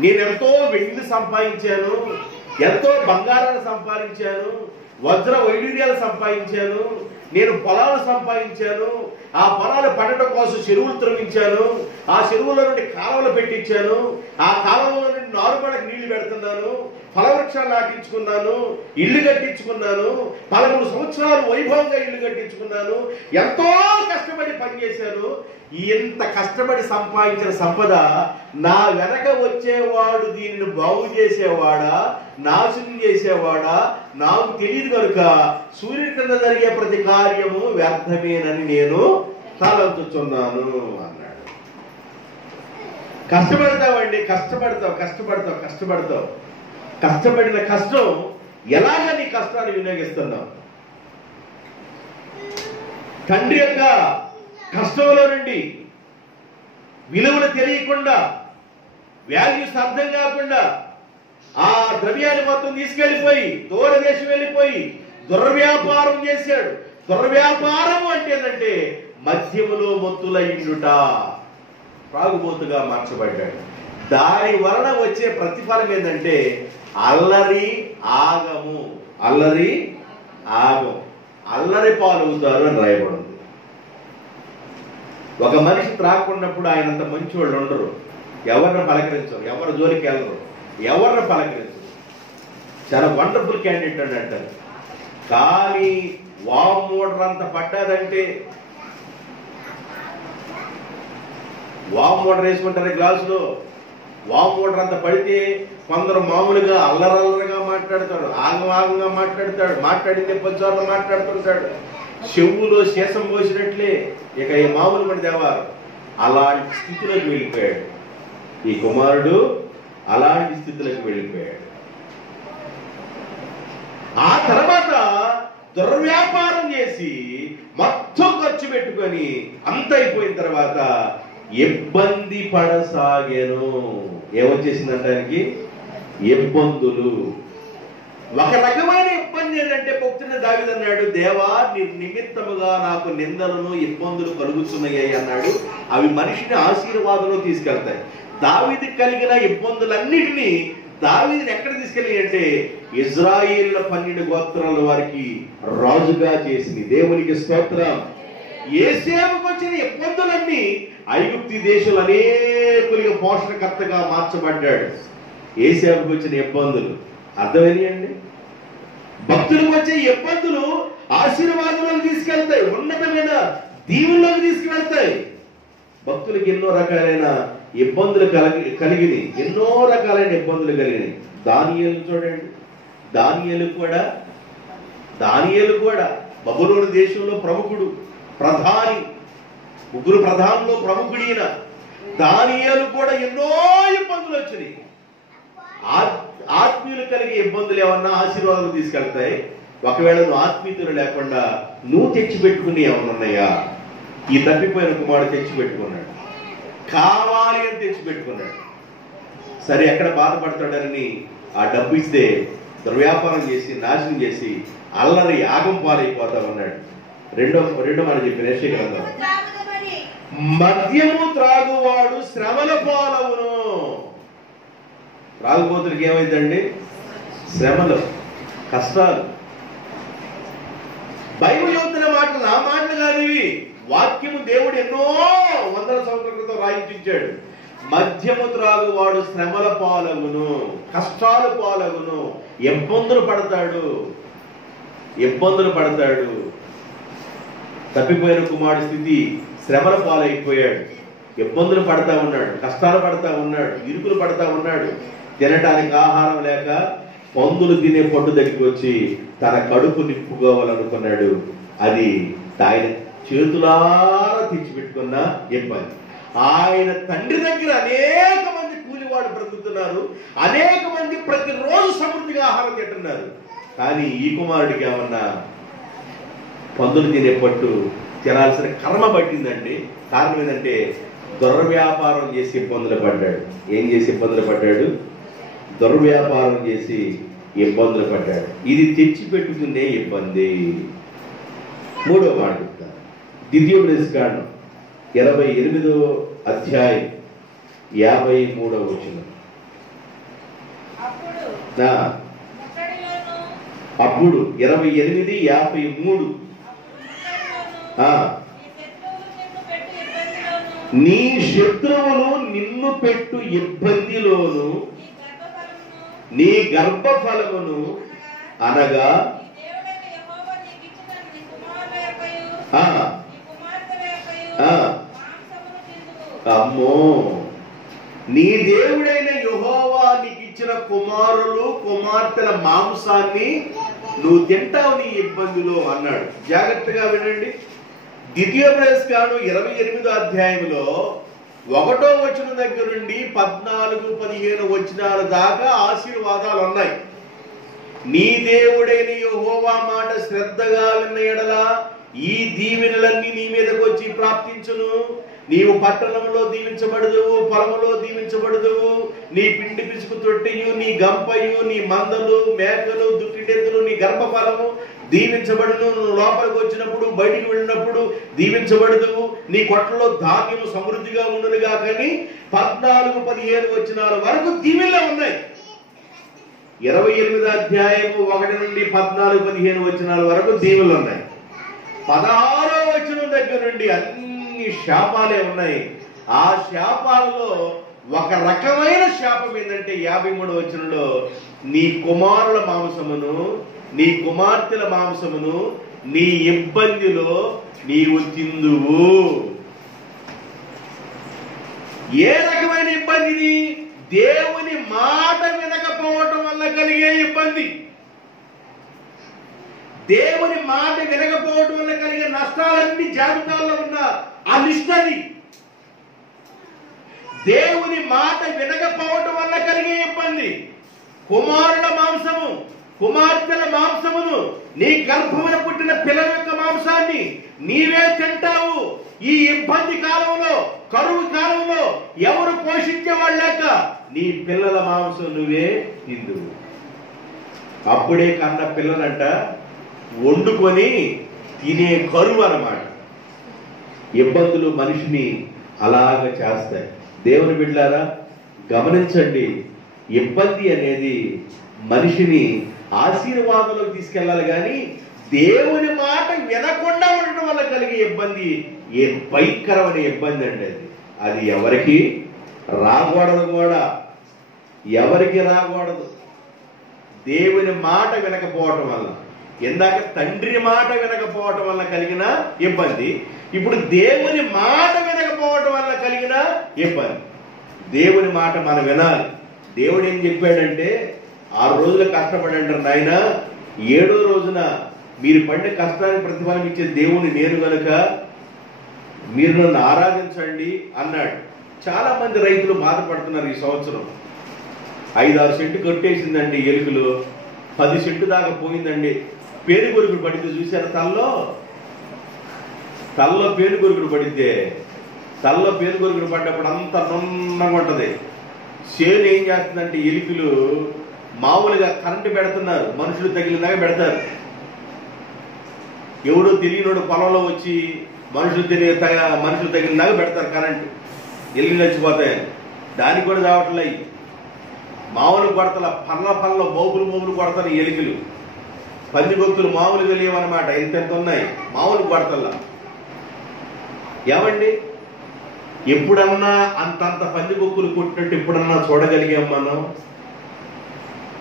నేను ఎంతో వెండి సంపాదించాను, ఎంతో బంగారాన్ని సంపాదించాను, వజ్ర వైడూర్యాలు సంపాదించాను, నేను పొలాలు సంపాదించాను, ఆ పొలాలు పండటం కోసం చెరువులు త్రవ్వించాను, ఆ చెరువుల నుండి కాలువలు పెట్టించాను, ఆ కాలువల నుండి నారుమడకు నీళ్లు పెడుతున్నాను, ఫలవృక్షాలు నాటించుకున్నాను, ఇల్లు కట్టించుకున్నాను, 13 సంవత్సరాలు వైభవంగా ఇల్లు కట్టించుకున్నాను, ఎంతో కష్టపడి పనిచేశాను. ఇంత కష్టపడి సంపాదించిన సంపద నా వెనక వచ్చేవాడు దీనిని బాగు చేసేవాడా నాశనం చేసేవాడా నాకు తెలియదు కనుక సూర్యుడి కింద జరిగే ప్రతి కార్యము వ్యర్థమేనని నేను తలంచుచున్నాను అన్నాడు. కష్టపడతావండి, కష్టపడతావు. కష్టపడిన కష్టం ఎలాగ నీ కష్టాన్ని వినియోగిస్తున్నావు? తండ్రి యొక్క కష్టంలో నుండి విలువలు తెలియకుండా, వాల్యూస్ అర్థం కాకుండా ఆ ద్రవ్యాన్ని మొత్తం తీసుకెళ్లిపోయి దూరదేశం వెళ్ళిపోయి దుర్వ్యాపారం చేశాడు. దుర్వ్యాపారం అంటే ఏంటంటే మద్యములో మత్తులయ్యుట, త్రాగుబోతుగా మార్చబడ్డాడు. దాని వలన వచ్చే ప్రతిఫలం ఏంటంటే అల్లరి ఆగము, అల్లరి పాలవుతారు అని రాయబడింది. ఒక మనిషి త్రాక్కున్నప్పుడు ఆయనంత మంచి వాళ్ళు ఉండరు, ఎవరిని పలకరించరు, ఎవరి జోలికి వెళ్ళరు, ఎవరిని పలకరించరు. చాలా వండర్ఫుల్ క్యాండిడేట్ అని అంటారు. కానీ వామ్ మోటర్ అంత పడ్డాదంటే, వామ్ మోటర్ వేసుకుంటారు గ్లాసులో, వామ్ మోటర్ అంత పడితే కొందరు మామూలుగా అల్లరల్లరగా మాట్లాడతాడు, ఆగంగా మాట్లాడతాడు, మాట్లాడిందే 10 సార్లు మాట్లాడుతుంటాడు, చెవులో శేషం పోసినట్లే. ఇక ఈ మామూలు పడి దేవారు అలాంటి స్థితిలోకి వెళ్ళిపోయాడు. ఈ కుమారుడు అలాంటి స్థితిలోకి వెళ్ళిపోయాడు. ఆ తర్వాత దుర్వ్యాపారం చేసి మొత్తం ఖర్చు పెట్టుకొని అంత అయిపోయిన తర్వాత ఇబ్బంది పడసాగాను. ఏమొచ్చేసిందంటానికి? ఇబ్బందులు. ఒక రకమైన ఇబ్బంది ఏంటంటే భక్తుడు దావీదు అన్నాడు, దేవా నీ నిమిత్తముగా నాకు నిందలను ఇబ్బందులు కలుగుతున్నాయి అన్నాడు. అవి మనిషిని ఆశీర్వాదంలో తీసుకెళ్తాయి. దావీదుకి కలిగిన ఇబ్బందులన్నిటినీ దావీదుని ఎక్కడ తీసుకెళ్ళి అంటే ఇజ్రాయేల్ 12 గోత్రాల వారికి రాజుగా చేసింది. దేవునికి స్తోత్రం. యేసేపుకు వచ్చిన ఇబ్బందులన్నీ ఐగుప్తు దేశంలో అనేకులుగా పోషణకర్తగా మార్చబడ్డాడు. యేసేపుకు వచ్చిన ఇబ్బందులు అర్థమేనండి. భక్తులకు వచ్చే ఇబ్బందులు ఆశీర్వాదంలోకి తీసుకెళ్తాయి, ఉన్నతమైన దీవుల్లోకి తీసుకువెళ్తాయి. భక్తులకు ఎన్నో రకాలైన ఇబ్బందులు కలిగినాయి, ఎన్నో రకాలైన ఇబ్బందులు కలిగినాయి. దానియేలు చూడండి, దానియేలు కూడా బబులోను దేశంలో ప్రముఖుడు, ప్రధాని, 3 ప్రధానుల్లో ప్రముఖుడైన దానియేలు కూడా ఎన్నో ఇబ్బందులు వచ్చినాయి. ఆత్మీయులు కలిగే ఇబ్బందులు ఏమన్నా ఆశీర్వాదాలు తీసుకెళ్తాయి. ఒకవేళ నువ్వు ఆత్మీయతలు లేకుండా నువ్వు తెచ్చిపెట్టుకుని ఏమన్నా ఉన్నాయా? ఈ తప్పిపోయిన కుమారుడు తెచ్చిపెట్టుకున్నాడు, కావాలి అని తెచ్చిపెట్టుకున్నాడు. సరే ఎక్కడ బాధపడతాడని ఆ డబ్బు ఇస్తే దుర్వ్యాపారం చేసి నాశనం చేసి అల్లరి యాగం పాలైపోతా ఉన్నాడు. రెండో మాట చెప్పిన యెషయా గ్రంథం, మద్యము త్రాగువాడు శ్రమల పాలవును. త్రాగుబోతుడికి ఏమైందండి? శ్రమలు, కష్టాలు. బైబిల్ చెబుతున్న మాటలు నా మాటలు కాదు ఇవి. వాక్యము దేవుడు ఎన్నో 100 సంవత్సరాల క్రితం రాయించాడు. మద్యము త్రాగువాడు శ్రమల పాలగును, కష్టాలు పాలగును, ఇబ్బందులు పడతాడు. తప్పిపోయిన కుమారుడి స్థితి శ్రమల పాలైపోయాడు, ఇబ్బందులు పడతా ఉన్నాడు, కష్టాలు పడతా ఉన్నాడు, ఇరుకులు పడతా ఉన్నాడు. తినటానికి ఆహారం లేక పందులు తినే పట్టు దగ్గరికి వచ్చి తన కడుపు నింపుకోవాలనుకున్నాడు. అది ఆయన చేతులారా తెచ్చిపెట్టుకున్న ఇబ్బంది. ఆయన తండ్రి దగ్గర అనేక మంది కూలివాడు బ్రతుకుతున్నారు, అనేక మంది ప్రతిరోజు సమృద్ధిగా ఆహారం తింటున్నారు. కానీ ఈ కుమారుడికి ఏమన్నా పందులు తినే పట్టు తినాల్సిన కర్మ పట్టిందండి. కారణం ఏంటంటే దుర్వ్యాపారం చేసి ఇబ్బందులు పడ్డాడు. ఏం చేసి ఇబ్బందులు పడ్డాడు? దుర్వ్యాపారం చేసి ఇబ్బందులు పడ్డాడు. ఇది తెచ్చిపెట్టుకునే ఇబ్బంది. మూడో మాట చెప్తాను. ద్వితీయోపదేశకాండం 28వ అధ్యాయం 53వ వచనం. అప్పుడు 28:53 నీ శత్రువులు నిన్ను పెట్టు ఇబ్బందిలోను నీ గర్భఫలమును అనగా అమ్మో, నీ దేవుడైన యెహోవా నీకు ఇచ్చిన కుమారులు కుమార్తెల మాంసాన్ని నువ్వు తింటావు నీ ఇబ్బందిలో అన్నాడు. జాగ్రత్తగా వినండి. ద్వితీయోపదేశకాండం 28వ అధ్యాయంలో 1వ వచనం దగ్గర నుండి 14-15 వచనాల దాకా ఆశీర్వాదాలు ఉన్నాయి. నీ దేవుడైన యెహోవా మాట శ్రద్ధగా విన్న ఎడల ఈ దీవెనలన్నీ నీ మీదకి వచ్చి ప్రాప్తించును. నీవు పట్టణంలో దీవించబడదువు, పొలములో దీవించబడదువు. నీ పిండి పిసుకు తొట్టియు, నీ గంపయు, నీ మందలు, మేకలు, దుక్కిటెద్దులు, నీ గర్భఫలము దీవించబడును. నువ్వు లోపలికి వచ్చినప్పుడు బయటికి వెళ్ళినప్పుడు దీవించబడదువు. నీ కొట్లలో ధాన్యము సమృద్ధిగా ఉండునుగా. కానీ 14-15 వచనాల వరకు దీవెనలే ఉన్నాయి. 28వ అధ్యాయము 1 నుండి 14-15 వచనాల వరకు దీవెనలు ఉన్నాయి. 16వ వచనం దగ్గర నుండి అన్ని శాపాలే ఉన్నాయి. ఆ శాపాలలో ఒక రకమైన శాపం ఏంటంటే 53వ వచనంలో నీ కుమారుల మాంసమును నీ కుమార్తెల మాంసమును నీ ఇబ్బందిలో నీవు తిందువు. ఏ రకమైన ఇబ్బంది? దేవుని మాట వినకపోవటం వల్ల కలిగే ఇబ్బంది. దేవుని మాట వినకపోవటం వల్ల కలిగే నష్టాలన్నీ జాబితాలో ఉన్న ఆ లిస్ట్ అది. దేవుని మాట వినకపోవటం వల్ల కలిగే ఇబ్బంది. కుమారుల మాంసము కుమార్తెల మాంసమును నీ గర్భమున పుట్టిన పిల్లల యొక్క మాంసాన్ని నీవే తింటావు. ఈ ఇబ్బంది కాలంలో, కరువు కాలంలో ఎవరు పోషించే వాళ్ళాక నీ పిల్లల మాంసం నువ్వే తిందువు. అప్పుడే కన్న పిల్లలంట వండుకొని తినే కరువు అన్నమాట. ఇబ్బందులు మనిషిని అలాగ చేస్తాయి. దేవుని బిడ్డలారా గమనించండి, ఇబ్బంది అనేది మనిషిని ఆశీర్వాదంలోకి తీసుకెళ్ళాలి. కానీ దేవుని మాట వినకుండా ఉండటం వల్ల కలిగే ఇబ్బంది ఏ భయంకరమైన ఇబ్బంది అండి. అది ఎవరికి రాకూడదు కూడా, ఎవరికి రాకూడదు. దేవుని మాట వినకపోవటం వల్ల, ఇందాక తండ్రి మాట వినకపోవటం వల్ల కలిగిన ఇబ్బంది, ఇప్పుడు దేవుని మాట వినకపోవటం వల్ల కలిగిన ఇబ్బంది. దేవుని మాట మనం వినాలి. దేవుడు ఏం చెప్పాడంటే 6 రోజులు కష్టపడండి నాయన, 7వ రోజున మీరు పడిన కష్టానికి ప్రతిఫలం ఇచ్చే దేవుని నేను గనుక మీరు నన్ను ఆరాధించండి అన్నాడు. చాలా మంది రైతులు బాధపడుతున్నారు. ఈ సంవత్సరం 5-6 సెంటు కొట్టేసిందండి ఎలుకలు, 10 సెంటు దాకా పోయిందండి. పేనుగొరుగుడు పడితే చూశారు, తల్లో పేనుగొరుగుడు పడితే, తల్లో పేనుగొరుగుడు పడ్డప్పుడు అంత నున్నగా ఉంటది. చేను ఏం చేస్తుందంటే ఎలుకలు మామూలుగా కరెంటు పెడుతున్నారు, మనుషులు తగిలిందాక పెడతారు. ఎవడో తెలియనోడు పొలంలో వచ్చి మనుషులు తగిలిందాక పెడతారు కరెంటు, ఎలుకలు చచ్చిపోతాయని. దానికి కూడా రావట్లే. మామూలు కొడతల పళ్ళ మోపులు కొడతారు ఎలుకలు. పందికొక్కులు మామూలుగా లేవన్నమాట, ఎంత ఉన్నాయి మామూలు కొడతల్లా. ఏమండి, ఎప్పుడన్నా అంతంత పందికొక్కులు కొట్టినట్టు ఎప్పుడన్నా చూడగలిగాం మనం?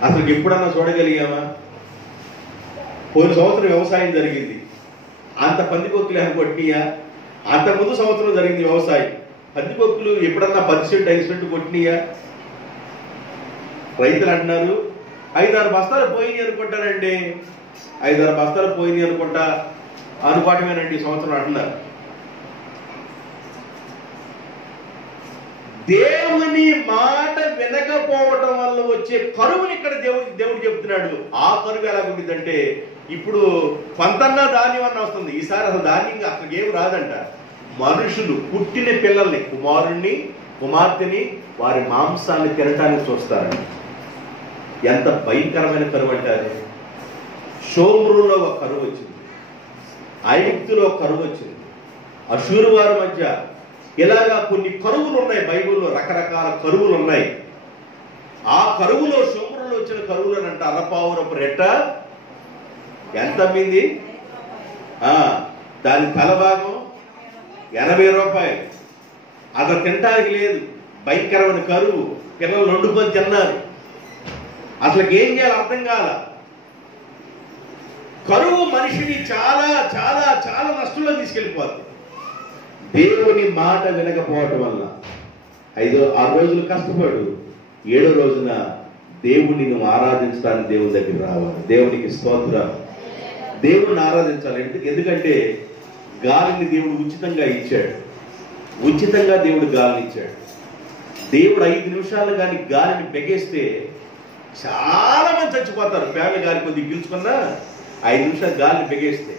అసలు ఎప్పుడన్నా చూడగలిగామా? పోయిన సంవత్సరం వ్యవసాయం జరిగింది, అంత పందికొక్కులు ఏమైనా కొట్టినాయా? అంతకుముందు సంవత్సరం జరిగింది వ్యవసాయం, పందికొక్కులు ఎప్పుడన్నా 10 సెంటు 5 సెంటు కొట్టినాయా? రైతులు అంటున్నారు 5-6 బస్తాలు పోయినాయి అనుకుంటారండి, 5-6 బస్తాలు పోయినాయి అనుకోవటమేనండి ఈ సంవత్సరం అంటున్నారు. దేవుని మాట వినకపోవటం వల్ల వచ్చే కరువుని ఇక్కడ దేవుడు చెప్తున్నాడు. ఆ కరువు ఎలా ఉంటుందంటే, ఇప్పుడు కొంతన్నా ధాన్యం అన్న వస్తుంది, ఈసారి అసలు ధాన్యం అసలు ఏం రాదంట. మనుషులు పుట్టిన పిల్లల్ని, కుమారుణ్ణి కుమార్తెని వారి మాంసాన్ని తినటానికి చూస్తారండి. ఎంత భయంకరమైన కరువు అంటారు. షోమ్రోలో ఒక కరువు వచ్చింది, ఐగుప్తులో ఒక కరువు వచ్చింది, అషూరు వారి మధ్య ఇలాగా కొన్ని కరువులు ఉన్నాయి. బైబిల్లో రకరకాల కరువులు ఉన్నాయి. ఆ కరువులో షోమ్రోలో వచ్చిన కరువులు అని అంటే అరపావురపు రెట్ట ఎంత అమ్మింది? దాని తల భాగం 80 రూపాయలు. అసలు తినటానికి లేదు, భయంకరమైన కరువు. పిల్లలు వండుకొని తిన్నారు. అసలు ఏం చేయాలి అర్థం కాల. కరువు మనిషిని చాలా చాలా చాలా నష్టంలో తీసుకెళ్ళిపోతుంది. దేవుని మాట వినకపోవటం వల్ల 6 రోజులు కష్టపడు, 7వ రోజున దేవుడిని నువ్వు ఆరాధించడానికి దేవుని దగ్గర రావాలి. దేవునికి స్తోత్రం. దేవుడిని ఆరాధించాలి. ఎందుకంటే గాలిని దేవుడు ఉచితంగా ఇచ్చాడు. ఉచితంగా దేవుడు గాలిని ఇచ్చాడు. దేవుడు 5 నిమిషాలు కానీ గాలిని బెగేస్తే చాలా మంది చచ్చిపోతారు. ఫ్యామిలీ గాలి కొద్దిగా పీల్చుకున్నా 5 నిమిషాలు గాలిని బెగేస్తే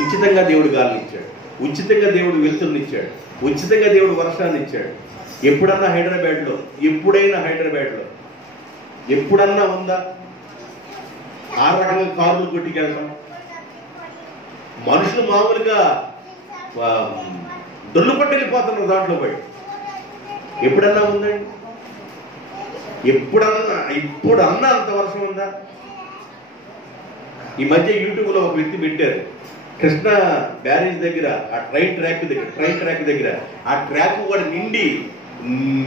ఉచితంగా దేవుడు గాలిని ఇచ్చాడు. ఉచితంగా దేవుడు వెలుతురుని ఇచ్చాడు. ఉచితంగా దేవుడు వర్షాన్ని ఇచ్చాడు. ఎప్పుడైనా హైదరాబాద్లో ఎప్పుడన్నా ఉందా ఆ రకంగా కారులు కొట్టుకెళ్ళడం? మనుషులు మామూలుగా డొల్లు కొట్టెళ్ళిపోతున్నారు దాంట్లో పోయి. ఎప్పుడన్నా ఉందండి? ఇప్పుడన్నా అంత వర్షం ఉందా? ఈ మధ్య యూట్యూబ్లో ఒక వ్యక్తి పెట్టారు, కృష్ణా బ్యారేజ్ దగ్గర ఆ ట్రైన్ ట్రాక్ దగ్గర ఆ ట్రాక్ కూడా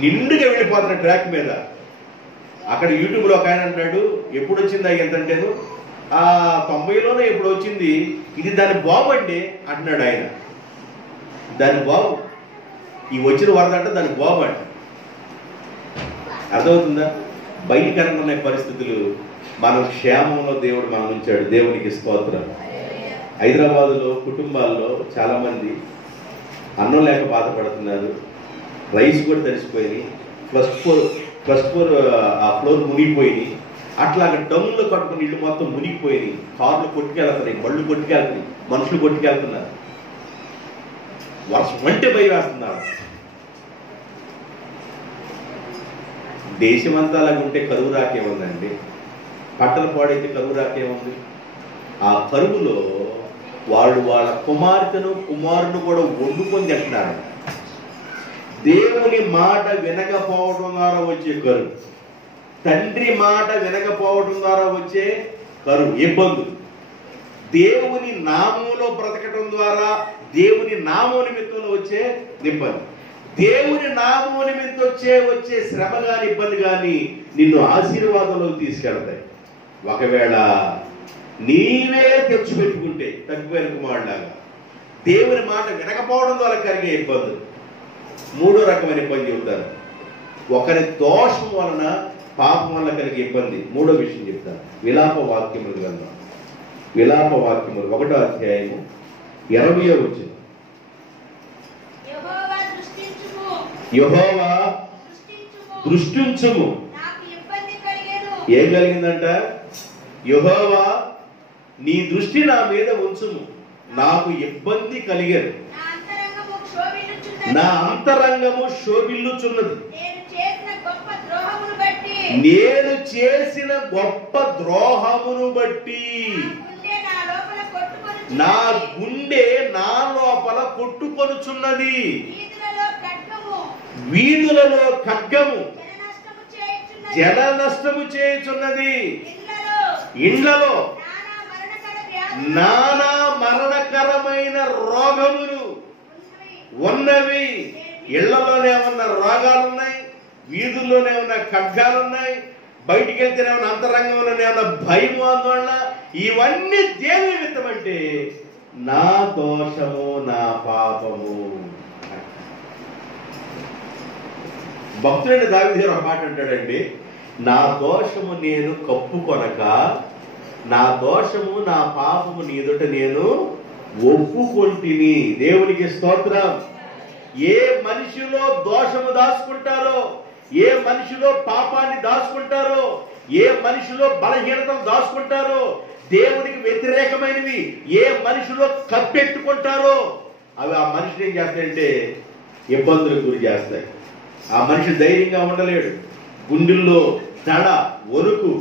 నిండుగా వెళ్ళిపోతున్న ట్రాక్ మీద. అక్కడ యూట్యూబ్లో ఒక ఆయన అంటాడు, ఎప్పుడు వచ్చింది ఎంతంటేను 90లోనే ఎప్పుడు వచ్చింది, ఇది దాని బాబు అండి అంటున్నాడు ఆయన. దాని బాబు, ఈ వచ్చిన వరద అంటే దాని బాబు అంట. అర్థమవుతుందా? భయంకరంగా ఉన్న పరిస్థితులు. మనం క్షేమంలో దేవుడు మనం ఉంచాడు. దేవునికి స్తోత్రం. హైదరాబాదులో కుటుంబాల్లో చాలా మంది అన్నం లేక బాధపడుతున్నారు. రైస్ కూడా తడిసిపోయినాయి. ఫస్ట్ ఫ్లోర్ ఆ ఫ్లోర్ మునిగిపోయినాయి. అట్లాగా డమ్ములో కట్టుకుని ఇల్లు మొత్తం మునిగిపోయినాయి. కార్లు కొట్టుకెళ్తున్నాయి, బళ్ళు కొట్టుకెళ్తున్నాయి, మనుషులు కొట్టుకెళ్తున్నారు. వర్షం అంటే భయం వేస్తున్నారు. దేశమంతా అలాగ ఉంటే కరువు రాకేముందండి? పట్టణ పాడైతే కరువు రాకేముంది? ఆ కరువులో వాళ్ళ కుమారుని కూడా వండుకొని తింటున్నారు. దేవుని మాట వినకపోవడం ద్వారా వచ్చే కరువు, తండ్రి మాట వినకపోవడం ద్వారా వచ్చే కరువు, ఇబ్బందులు. దేవుని నామంలో బ్రతకటం ద్వారా దేవుని నామం నిమిత్తంలో వచ్చే ఇబ్బంది. దేవుని నామం నిమిత్తం వచ్చే శ్రమ కానీ ఇబ్బంది కానీ నిన్ను ఆశీర్వాదంలోకి తీసుకెళ్తాయి. ఒకవేళ నీవే తెచ్చిపెట్టుకుంటే తగ్గిపోయిన కుమారులాగా దేవుని మాట వినకపోవడం ద్వారా కలిగే ఇబ్బందులు. 3వ రకమైన ఇబ్బంది చెబుతారు. ఒకరి దోషం వలన పాపం వల్ల కలిగే ఇబ్బంది. 3వ విషయం చెప్తాను. విలాప వాక్యములు గ్రంథం, విలాప వాక్యములు 1వ అధ్యాయము 20వ వచనం. యెహోవా దృష్టించుము. ఏం కలిగిందంట? యెహోవా నీ దృష్టి నా మీద ఉంచుము, నాకు ఇబ్బంది కలిగేది, నా అంతరంగము శోభిల్లుచున్నది, నేను చేసిన గొప్ప ద్రోహమును బట్టి నా గుండె నా లోపల కొట్టుకొనుచున్నది. వీధులలో ఖడ్గము జల నష్టము చేయుచున్నది, ఇండ్లలో నానా మరణకరమైన రోగములు ఉన్నవి. ఇళ్లలోనే ఉన్న రోగాలున్నాయి, వీధుల్లోనే ఉన్న ఖడ్గాలున్నాయి, బయటికి వెళ్తేనే ఉన్న అంతరంగంలోనే ఉన్న భయం, ఆందోళన. ఇవన్నీ దేని నిమిత్తం అంటే నా దోషము, నా పాపము. భక్తుడైన దావీదు ఒక మాట అంటాడండి, నా దోషము నేను కప్పుకొనక, నా దోషము నా పాపము నీ ఎదుట నేను ఒప్పుకొంటిని. దేవునికి స్తోత్రం. ఏ మనిషిలో దోషము దాచుకుంటారో, ఏ మనిషిలో పాపాన్ని దాచుకుంటారో, ఏ మనిషిలో బలహీనతలు దాచుకుంటారో, దేవునికి వ్యతిరేకమైనవి ఏ మనిషిలో కప్పెట్టుకుంటారో అవి ఆ మనిషిని ఏం చేస్తాయంటే ఇబ్బందులకు గురి చేస్తాయి. ఆ మనిషి ధైర్యంగా ఉండలేడు, గుండెల్లో దడ, వణుకు,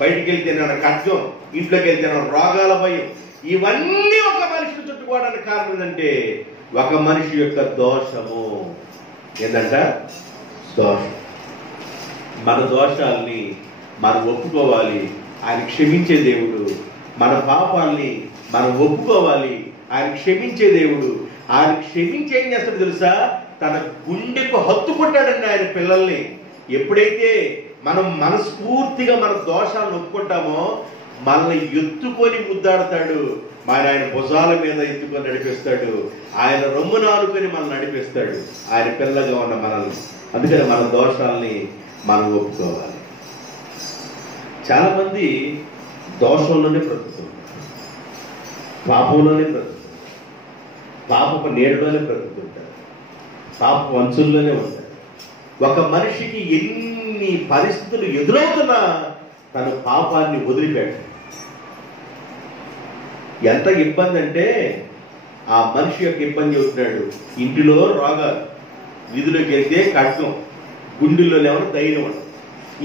బయటికి వెళ్తేనే ఖడ్గం, ఇంట్లోకి వెళ్తేనే రోగాల భయం, ఇవన్నీ ఒక మనిషిని చుట్టుకోవడానికి కారణం ఏంటంటే ఒక మనిషి యొక్క దోషము. ఏంటంట? దోషం. మన దోషాల్ని మనం ఒప్పుకోవాలి, ఆయన క్షమించే దేవుడు. మన పాపాల్ని మనం ఒప్పుకోవాలి, ఆయన క్షమించే దేవుడు. ఆయన క్షమించి ఏం చేస్తాడు తెలుసా? తన గుండెకు హత్తుకుంటాడండి ఆయన పిల్లల్ని. ఎప్పుడైతే మనం మనస్ఫూర్తిగా మన దోషాలను ఒప్పుకుంటామో మనల్ని ఎత్తుకొని ముద్దాడతాడు. ఆయన భుజాల మీద ఎత్తుకొని నడిపిస్తాడు, ఆయన రొమ్మున ఆనుకొని మనల్ని నడిపిస్తాడు, ఆయన పిల్లగా ఉన్న మనల్ని. అందుకని మన దోషాలని మనం ఒప్పుకోవాలి. చాలా మంది దోషంలోనే బ్రతుకుతుంటారు, పాపంలోనే బ్రతుకుతుంటారు, పాపపు నీడలోనే బ్రతుకుతుంటారు, పాపపు అంచుల్లోనే ఉంటారు. ఒక మనిషికి ఎన్ని పరిస్థితులు ఎదురవుతున్నా తన పాపాన్ని వదిలిపెట్టాడు. ఎంత ఇబ్బంది అంటే ఆ మనిషి యొక్క ఇబ్బంది చెబుతున్నాడు. ఇంటిలో రోగాలు, వీధిలోకి వెళ్తే ఖడ్గం, గుండెల్లో లేవని ధైర్యం ఉండదు.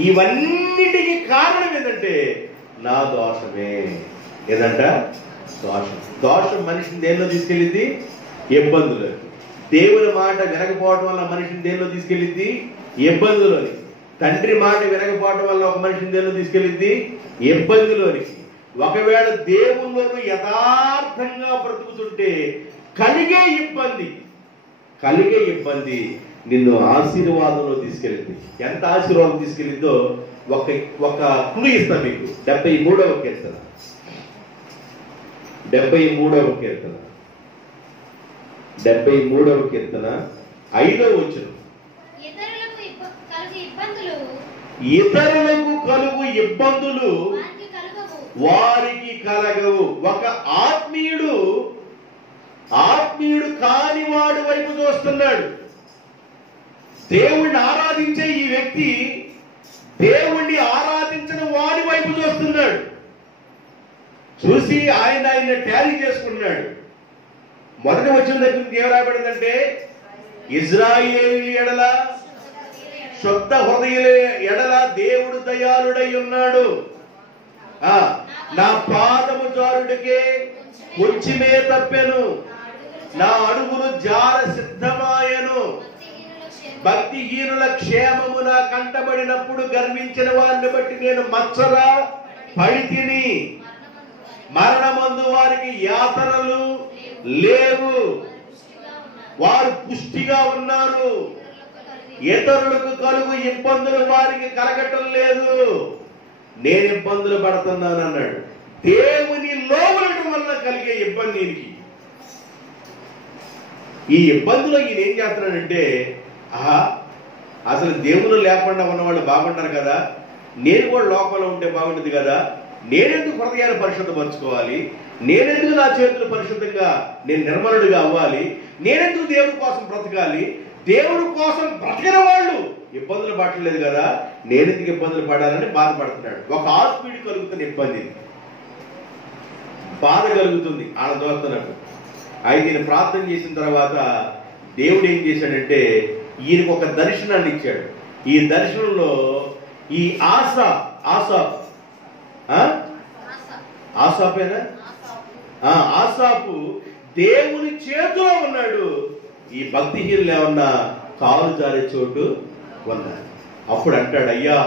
ఇవన్నిటికీ కారణం ఏంటంటే నా దోషమే. ఏదంట? దోషం. దోషం మనిషిని దేనిలో తీసుకెళ్ళింది? ఇబ్బందులు. దేవుని మాట వినకపోవడం వల్ల మనిషిని దేనిలో తీసుకెళ్ళింది? ఇబ్బందులోని. తండ్రి మాట వినకపోవడం వల్ల ఒక మనిషిని దేనిలో తీసుకెళ్ళింది? ఇబ్బందిలోనికి. ఒకవేళ దేవుళ్ళను యథార్థంగా బ్రతుకుతుంటే కలిగే ఇబ్బంది నిన్ను ఆశీర్వాదంలో తీసుకెళ్ళింది. ఎంత ఆశీర్వాదం తీసుకెళ్ళిందో ఒక క్లూ ఇస్తా మీకు. 73వ కీర్తన 5వ వచనం. ఇతరులకు కలుగు ఇబ్బందులు వారికి కలగవు. ఒక ఆత్మీయుడు కాని వాడి వైపు చూస్తున్నాడు. దేవుణ్ణి ఆరాధించే ఈ వ్యక్తి దేవుణ్ణి ఆరాధించిన వాడి వైపు చూస్తున్నాడు. చూసి ఆయన టాలీ చేసుకున్నాడు. మొదటి వచ్చిన దగ్గర ఏం రాయబడిందంటే, ఇజ్రాయేలు ఎడల శుద్ధ హృదయుల ఎడల దేవుడు దయాళుడై ఉన్నాడు. నా పాదము జారుడికే కొంచెమే తప్పెను, నా అడుగులు జార సిద్ధమాయను. భక్తిహీనుల క్షేమము నా కంటబడినప్పుడు గర్వించిన వారిని బట్టి నేను మచ్చరా పడి తిని. మరణమందు వారికి యాతనలు లేవు, వారు పుష్టిగా ఉన్నారు. ఇతరులకు కలుగు ఇబ్బందులు వారికి కలగటం లేదు, నేను ఇబ్బందులు పడుతున్నాను అన్నాడు. దేవుని లోబడటం వల్ల కలిగే ఇబ్బంది ఈయనకి. ఈ ఇబ్బందులో ఈయన ఏం చేస్తున్నాడంటే, అసలు దేవుడు లేకుండా ఉన్నవాళ్ళు బాగుంటారు కదా, నేను కూడా లోకంలో ఉంటే బాగుంటుంది కదా, నేనెందుకు హృదయాన్ని పరిశుద్ధపరచుకోవాలి, నేనెందుకు నా చేతులు పరిశుద్ధంగా నేను నిర్మలుడిగా అవ్వాలి, నేనెందుకు దేవుడి కోసం బ్రతకాలి, దేవుడి కోసం బ్రతకని వాళ్ళు ఇబ్బందులు పడలేదు కదా, నేనెందుకు ఇబ్బందులు పడాలని బాధపడుతున్నాడు. ఒక ఆత్మీయుడు కలుగుతున్న ఇబ్బంది, బాధ కలుగుతుంది ఆనందోస్తున్నట్టు. అయితే ఈయన ప్రార్థన చేసిన తర్వాత దేవుడు ఏం చేశాడంటే ఈయనకు ఒక దర్శనాన్ని ఇచ్చాడు. ఈ దర్శనంలో ఈ ఆసాపేనా ఆసాపు దేవుని చేతిలో ఉన్నాడు. ఈ భక్తిహీనులు ఏమన్నా కాలు జారే చోటు ఉన్నారు. అప్పుడు అంటాడు, అయ్యా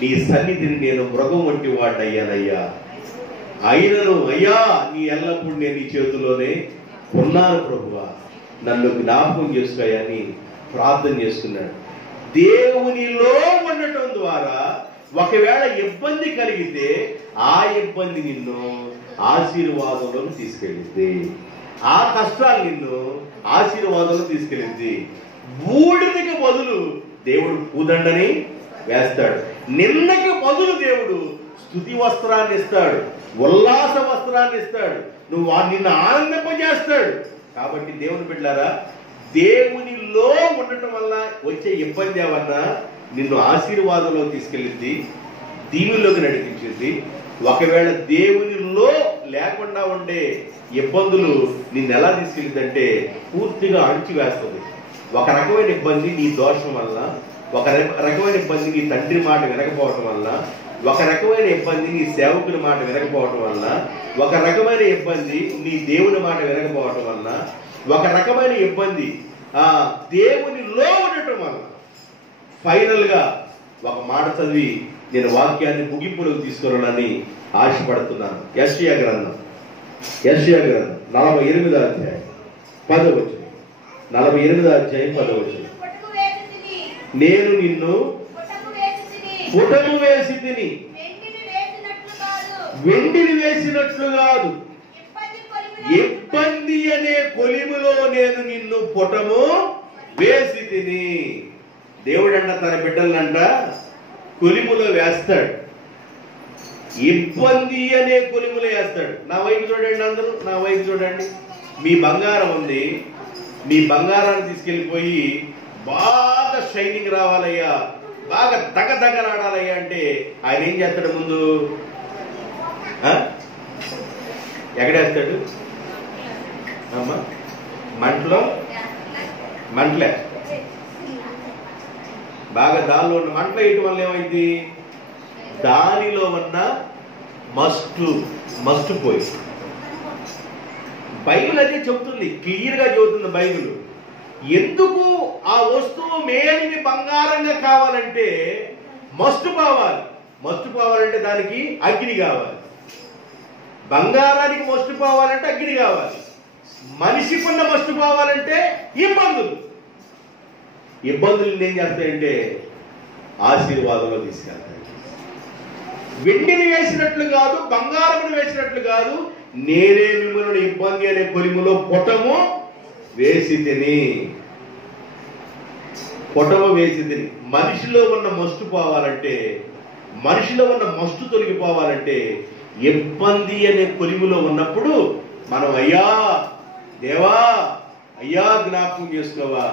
నీ సన్నిధిని నేను మృగం వంటి వాడిని అయ్యానయ్యా, అయినను అయ్యా నీ ఎల్లప్పుడు నేను నీ చేతిలోనే ఉన్నాను ప్రభువా, నన్ను జ్ఞాపకం చేసుకోయని ప్రార్థన చేసుకున్నాడు. దేవునిలో ఉండటం ద్వారా ఒకవేళ ఇబ్బంది కలిగితే ఆ ఇబ్బంది నిన్ను ఆశీర్వాదంలోకి తీసుకెళ్ళింది, ఆ కష్టాలు నిన్ను ఆశీర్వాదంలో తీసుకెళ్ళింది. బూడిదకి బదులు దేవుడు పూదండని వేస్తాడు, నిన్నకి బదులు దేవుడు స్తుతి వస్త్రాన్ని ఇస్తాడు, ఉల్లాస వస్త్రాన్ని ఇస్తాడు, నిన్ను ఆనందింపజేస్తాడు. కాబట్టి దేవుని బిడ్డలారా, దేవునిలో ఉండటం వల్ల వచ్చే ఇబ్బంది ఏమన్నా నిన్ను ఆశీర్వాదంలో తీసుకెళ్ళింది, దీవుల్లోకి నడిపించింది. ఒకవేళ దేవునిలో లేకుండా ఉండే ఇబ్బందులు నిన్ను ఎలా తీసుకెళ్ళిందంటే పూర్తిగా అణిచివేస్తుంది. ఒక రకమైన ఇబ్బంది నీ దోషం వల్ల, ఒక రకమైన ఇబ్బంది నీ తండ్రి మాట వినకపోవటం వల్ల, ఒక రకమైన ఇబ్బంది నీ సేవకుని మాట వినకపోవటం వల్ల, ఒక రకమైన ఇబ్బంది నీ దేవుని మాట వినకపోవటం వల్ల, ఒక రకమైన ఇబ్బంది దేవునిలో ఉండటం వల్ల, ఫైనల్ గా ఒక మాట చదివి నేను వాక్యాన్ని ముగింపులోకి తీసుకురావాలని ఆశపడుతున్నాను. యెషయా గ్రంథం 48వ అధ్యాయం 10వ వచనం. 48వ అధ్యాయం 10వ వచనం. నేను నిన్ను పుటము వేసి తిని, వెండిని వేసినట్లు కాదు, ఇబ్బంది అనే కొలిములో నేను నిన్ను పుటము వేసి తిని. దేవుడంట తన బిడ్డలనంట కొలిములో వేస్తాడు, ఇబ్బంది అనే కొలిములో వేస్తాడు. నా వైపు చూడండి, అందరూ నా వైపు చూడండి. మీ బంగారం ఉంది, మీ బంగారాన్ని తీసుకెళ్ళిపోయి బాగా షైనింగ్ రావాలయ్యా, బాగా దగదగలాడాలయ్యా అంటే ఆయన ఏం చేస్తాడు? ముందు ఎక్కడేస్తాడు? మంటలే బాగా దానిలో ఉన్న మంటలు వేయటం వల్ల ఏమైంది? దానిలో ఉన్న మస్టు పోయి. బైబిల్ అదే చెబుతుంది, క్లియర్ గా చెబుతుంది బైబిల్. ఎందుకు ఆ వస్తువు మేలిమి బంగారంగా కావాలంటే మస్టు పోవాలి. మస్టు పోవాలంటే దానికి అగ్ని కావాలి. బంగారానికి మస్టు పోవాలంటే అగ్ని కావాలి. మనిషికున్న మస్టు పోవాలంటే ఇబ్బందులు ఏం చేస్తాయంటే ఆశీర్వాదంలో తీసుకెళ్తాయి. వెండిని వేసినట్లు కాదు, బంగారమును వేసినట్లు కాదు, నేనే మిమ్మల్ని ఇబ్బంది అనే కొలిములో పుటము వేసి తిని. పుటము వేసి తిని. మనిషిలో ఉన్న మస్టు పోవాలంటే, మనిషిలో ఉన్న మస్టు తొలగిపోవాలంటే ఇబ్బంది అనే కొలిములో ఉన్నప్పుడు మనం అయ్యా దేవా, అయ్యా జ్ఞాపకం చేసుకోవా,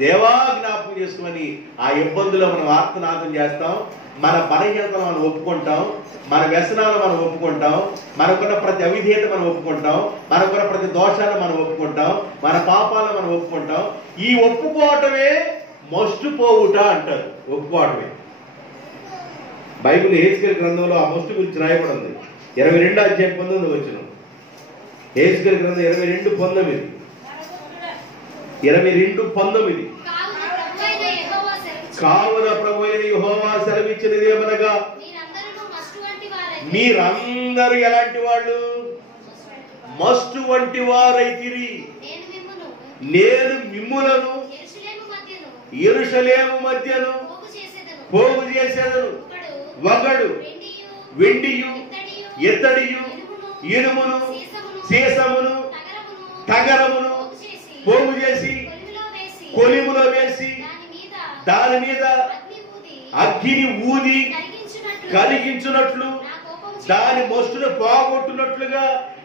దేవా జ్ఞాపకం చేసుకోమని ఆ ఇబ్బందులో మనం ఆర్తనాదం చేస్తాం. మన బలహీనతను మనం ఒప్పుకుంటాం, మన వ్యసనాలు మనం ఒప్పుకుంటాం, మనకున్న ప్రతి అవిధేయత మనం ఒప్పుకుంటాం, మనకున్న ప్రతి దోషాలు మనం ఒప్పుకుంటాం, మన పాపాలను మనం ఒప్పుకుంటాం. ఈ ఒప్పుకోవటమే మస్టు పోవుట అంటారు. ఒప్పుకోవటమే. బైబిల్ హెస్కేలు గ్రంథంలో ఆ మస్టు గురించి రాయబడి ఉంది. 22వ అధ్యాయం 19వ వచనం. హెస్కేలు గ్రంథం 22:19. 22:19. కావున ప్రభువైన యెహోవా సెలవిచ్చినది ఏమనగా, మీరందరూ ఎలాంటి వాళ్ళు? మస్టు వంటి వారైతిరి. నేను మిమ్ములను యెరూషలేము మధ్యను పోగు చేసేదను. ఒకడు వెండియు ఎత్తడియు ఇనుమును సీసమును తగరమును పోగు చేసి కొలిములో వేసి దాని మీద అగ్గిని ఊది కలిగించున్నట్లు, దాని మస్టును పోగొట్టున్నట్లుగా,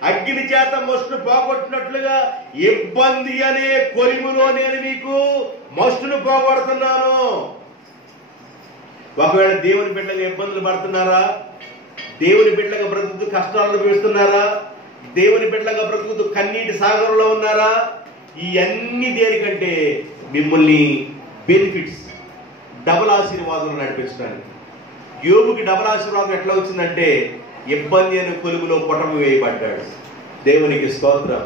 అగ్ని చేత మస్టును పోగొట్టినట్లుగా ఇబ్బంది అనే కొలిములో నేను మీకు మస్టును పోగొడుతున్నాను. ఒకవేళ దేవుని బిడ్డగా ఇబ్బందులు పడుతున్నారా? దేవుని బిడ్డగా బ్రతుకుతూ కష్టాలను పెడుతున్నారా? దేవుని బిడ్డగా బ్రతుకుతూ కన్నీటి సాగరంలో ఉన్నారా? ఈ అన్ని దేనికంటే మిమ్మల్ని బెనిఫిట్స్, డబుల్ ఆశీర్వాదాలు నడిపించడానికి. యోబుకి డబుల్ ఆశీర్వాదం ఎట్లా వచ్చిందంటే ఇబ్బంది అనే కొలుగులో పొటము వేయబడ్డాడు. దేవునికి స్తోత్రం.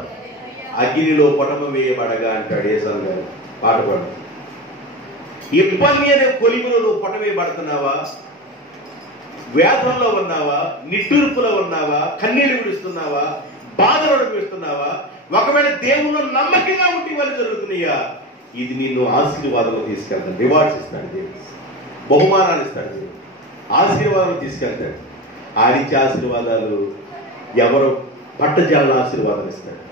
అగ్నిలో పొటము వేయబడగా అంటాడు యేసయ్య గారు పాట పాడు. ఇబ్బంది అనే కొలిములో నువ్వు పొటము వేయబడుతున్నావా? వేదంలో ఉన్నావా? నిట్టూర్పులో ఉన్నావా? కన్నీళ్లు విడుస్తున్నావా? బాధలు అనుభవిస్తున్నావా? ఒకవేళ దేవుళ్ళు నమ్మకంగా ఉంటే వాళ్ళు జరుగుతున్నాయా? ఇది నిన్ను ఆశీర్వాదంలో తీసుకెళ్తాడు. రివార్డ్స్ ఇస్తాడు దేవుడు, బహుమానాలు ఇస్తాడు దేవుడు, ఆశీర్వాదాలు తీసుకెళ్తాడు. ఆడిచ్చే ఆశీర్వాదాలు ఎవరు పట్టజాల ఆశీర్వాదాలు ఇస్తాడు.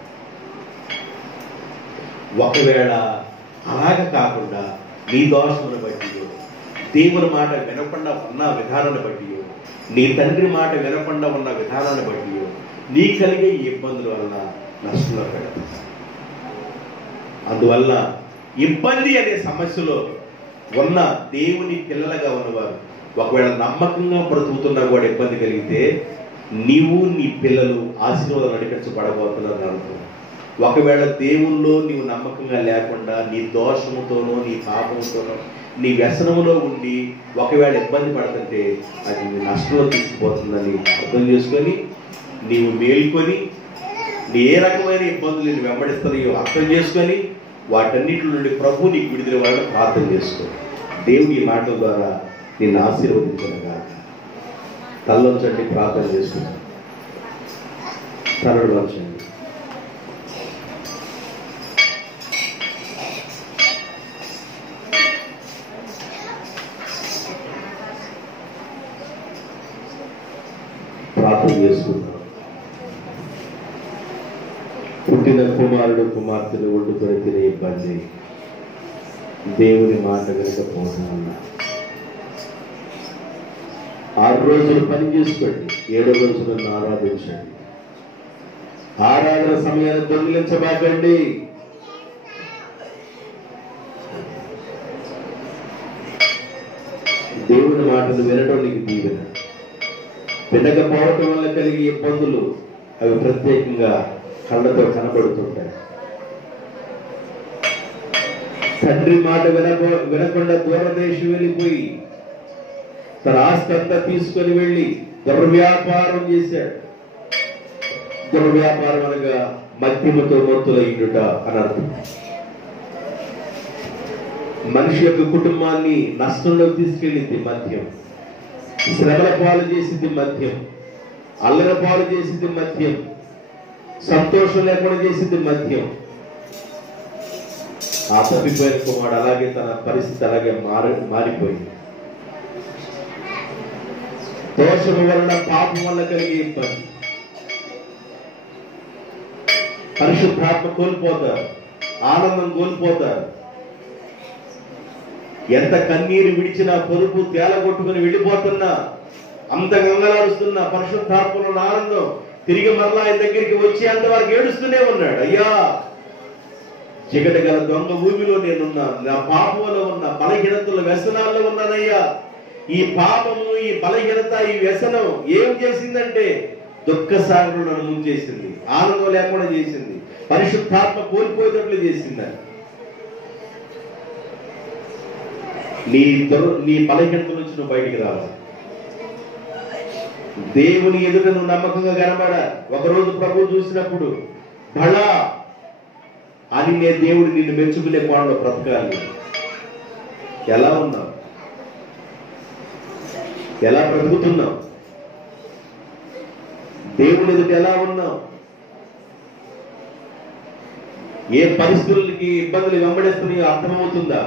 ఒకవేళ అలాగ కాకుండా నీ దోషమును బట్టి, దేవుని మాట వినకుండా ఉన్న విధానాన్ని బట్టి, నీ తండ్రి మాట వినకుండా ఉన్న విధానాన్ని బట్టి నీ కలిగే ఈ ఇబ్బందుల వల్ల నష్టంలో పెడతాడు. అందువల్ల ఇబ్బంది అనే సమస్యలో ఉన్న దేవుని పిల్లలుగా ఉన్నవారు ఒకవేళ నమ్మకంగా బ్రతుకుతున్నా కూడా ఇబ్బంది కలిగితే నీవు నీ పిల్లలు ఆశీర్వాదం నడిపించబడబోతున్నారు అనుకో. ఒకవేళ దేవుల్లో నీవు నమ్మకంగా లేకుండా నీ దోషముతోనో నీ పాపంతోనో నీ వ్యసనంలో ఉండి ఒకవేళ ఇబ్బంది పడుతుంటే అది నీ నష్టంలో తీసుకుపోతుందని అర్థం చేసుకొని నీవు మేల్కొని నీ ఏ రకమైన ఇబ్బందులు నేను వెంబడిస్తున్నాయో అర్థం చేసుకొని వాటన్నిటి నుండి ప్రభు నీకు విడుదల వాళ్ళని ప్రార్థన చేసుకో. దేవుడి ఈ మాటల ద్వారా నిన్ను ఆశీర్వదించనుగా. తల్లోంచండి, ప్రార్థన చేసుకుంటాను. తరలించండి. ప్రార్థన చేసుకుంటాం. పుట్టిన కుమారుడు కుమార్తెను వండుకొని తినే ఇబ్బంది, దేవుని మాట వినకపోతున్నా 6 రోజులు పని చేసుకోండి, 7వ రోజున ఆరాధించండి. ఆరాధన సమయాన్ని దొంగిలించబాకండి. దేవుని మాటలు వినడం నీకు దీవెన. వినకపోవటం వల్ల కలిగే ఇబ్బందులు అవి ప్రత్యేకంగా కళ్ళతో కనబడుతుంటాయి. తండ్రి మాట వినకుండా దూరదేశం వెళ్ళిపోయి తన ఆస్తి అంతా తీసుకొని వెళ్ళి దుర్వ్యాపారం చేశాడు. దుర్వ్యాపారం అనగా మద్యముతో మత్తులయ్యుట అని అర్థం. మనిషి యొక్క కుటుంబాన్ని నష్టంలోకి తీసుకెళ్ళింది మద్యం. శ్రమల పాలు చేసింది మద్యం. అల్లరి పాలు చేసింది మద్యం. సంతోషం లేకుండా చేసింది మద్యం. ఆ తప్పిపోయిన కుమారుడు అలాగే తన పరిస్థితి అలాగే మారిపోయింది. దోషము వలన, పాపం వల్ల కలిగే ఇబ్బంది. పరిశుద్ధాత్మ కోల్పోతారు, ఆనందం కోల్పోతారు. ఎంత కన్నీరు విడిచినా, పొరుపు తేలగొట్టుకుని వెళ్ళిపోతున్నా, అంత గంగలాడుస్తున్నా, పరిశుద్ధాత్మలో ఆనందం తిరిగి మరలా ఆయన దగ్గరికి వచ్చి అంతవరకు ఏడుస్తూనే ఉన్నాడు. అయ్యా, చికట గల దొంగ భూమిలో నేనున్నాను, నా పాపంలో ఉన్నా, బలహీనతల వ్యసనాల్లో ఉన్నానయ్యా. ఈ పాపము, ఈ బలహీనత, ఈ వ్యసనం ఏం చేసిందంటే దుఃఖ సాగరం నన్ను ముంచేసింది, ఆనందం లేకుండా చేసింది, పరిశుద్ధాత్మ కోల్పోయేటట్లు చేసిందని. నీ బలహీనత నుంచి నువ్వు బయటికి రావాలి. దేవుని ఎదుట నువ్వు నమ్మకంగా కనబడా. ఒకరోజు ప్రభు చూసినప్పుడు బళా అని దేవుడు నిన్ను మెచ్చుకునే కోణంలో బ్రతకాలి. ఎలా ఉన్నావు? ఎలా బ్రతుకుతున్నావు? దేవుని ఎదుట ఎలా ఉన్నావు? ఏ పరిస్థితులకి ఇబ్బందులు వెంబడిస్తున్నాయో అర్థమవుతుందా?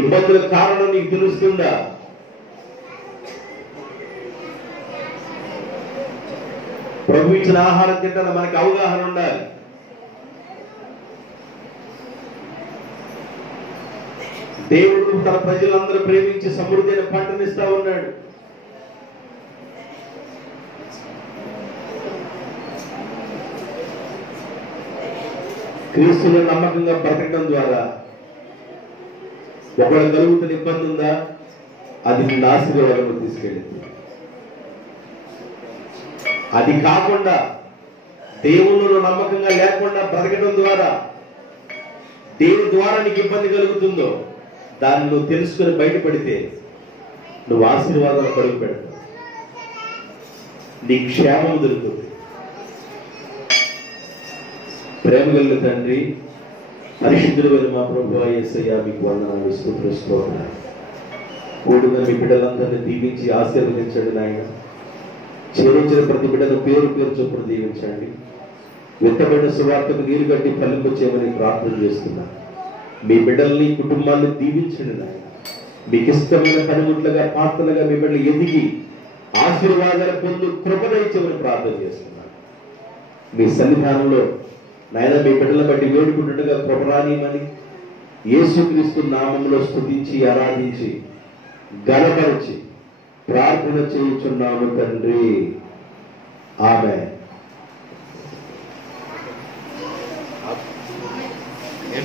ఇబ్బందుల కారణం నీకు తెలుస్తుందా? ప్రభు ఇచ్చిన ఆహారం తింటాను మనకి అవగాహన ఉండాలి. దేవుడు తన ప్రజలందరూ ప్రేమించి సమృద్ధైన పంటనిస్తా ఉన్నాడు. క్రీస్తుని నమ్మకంగా బ్రతకడం ద్వారా ఒకవేళ కలుగుతున్న ఇబ్బంది ఉందా, అది నిన్ను ఆశీర్వాదంలో తీసుకెళ్ళింది. అది కాకుండా దేవుళ్ళు నమ్మకంగా లేకుండా బ్రతకడం ద్వారా దేవుని ద్వారా నీకు ఇబ్బంది కలుగుతుందో దాన్ని నువ్వు తెలుసుకుని బయటపడితే నువ్వు ఆశీర్వాదాలు పడుగు పెడతావు, నీ క్షేమం దొరుకుతుంది. ప్రేమ కలిగిన తండ్రి, పరిశుద్ధుడైన మా ప్రభువా యేసయ్యా, మీకు వందనాలు, స్తుతిస్తున్నాను. కూడిన మీ బిడ్డలందరినీ దీవించి ఆశీర్వదించండి నాయన. చేరించిన ప్రతి బిడ్డను పేరు పేరు చొప్పున దీవించండి. విత్తబడిన సువార్తకు నీరు గట్టి ఫలింపచేయమని ప్రార్థన చేస్తున్నా. మీ బిడ్డల్ని, కుటుంబాన్ని దీవించండి నాయన. మీకు ఇష్టమైన పనిముట్లుగా, పాత్రలుగా మీ బిడ్డలు ఎదిగి ఆశీర్వాదాలు పొందు కృపదయించమని ప్రార్థన చేస్తున్నాను. మీ సన్నిధానంలో నాయన మీ బిడ్డల బట్టి వేడుకుంటుండగా కృపరానిమని యేసుక్రీస్తు నామములో స్తుతించి ఆరాధించి ఘనపరిచి ప్రార్థన చేయుచున్నాము తండ్రి. ఆమేన్. ఏం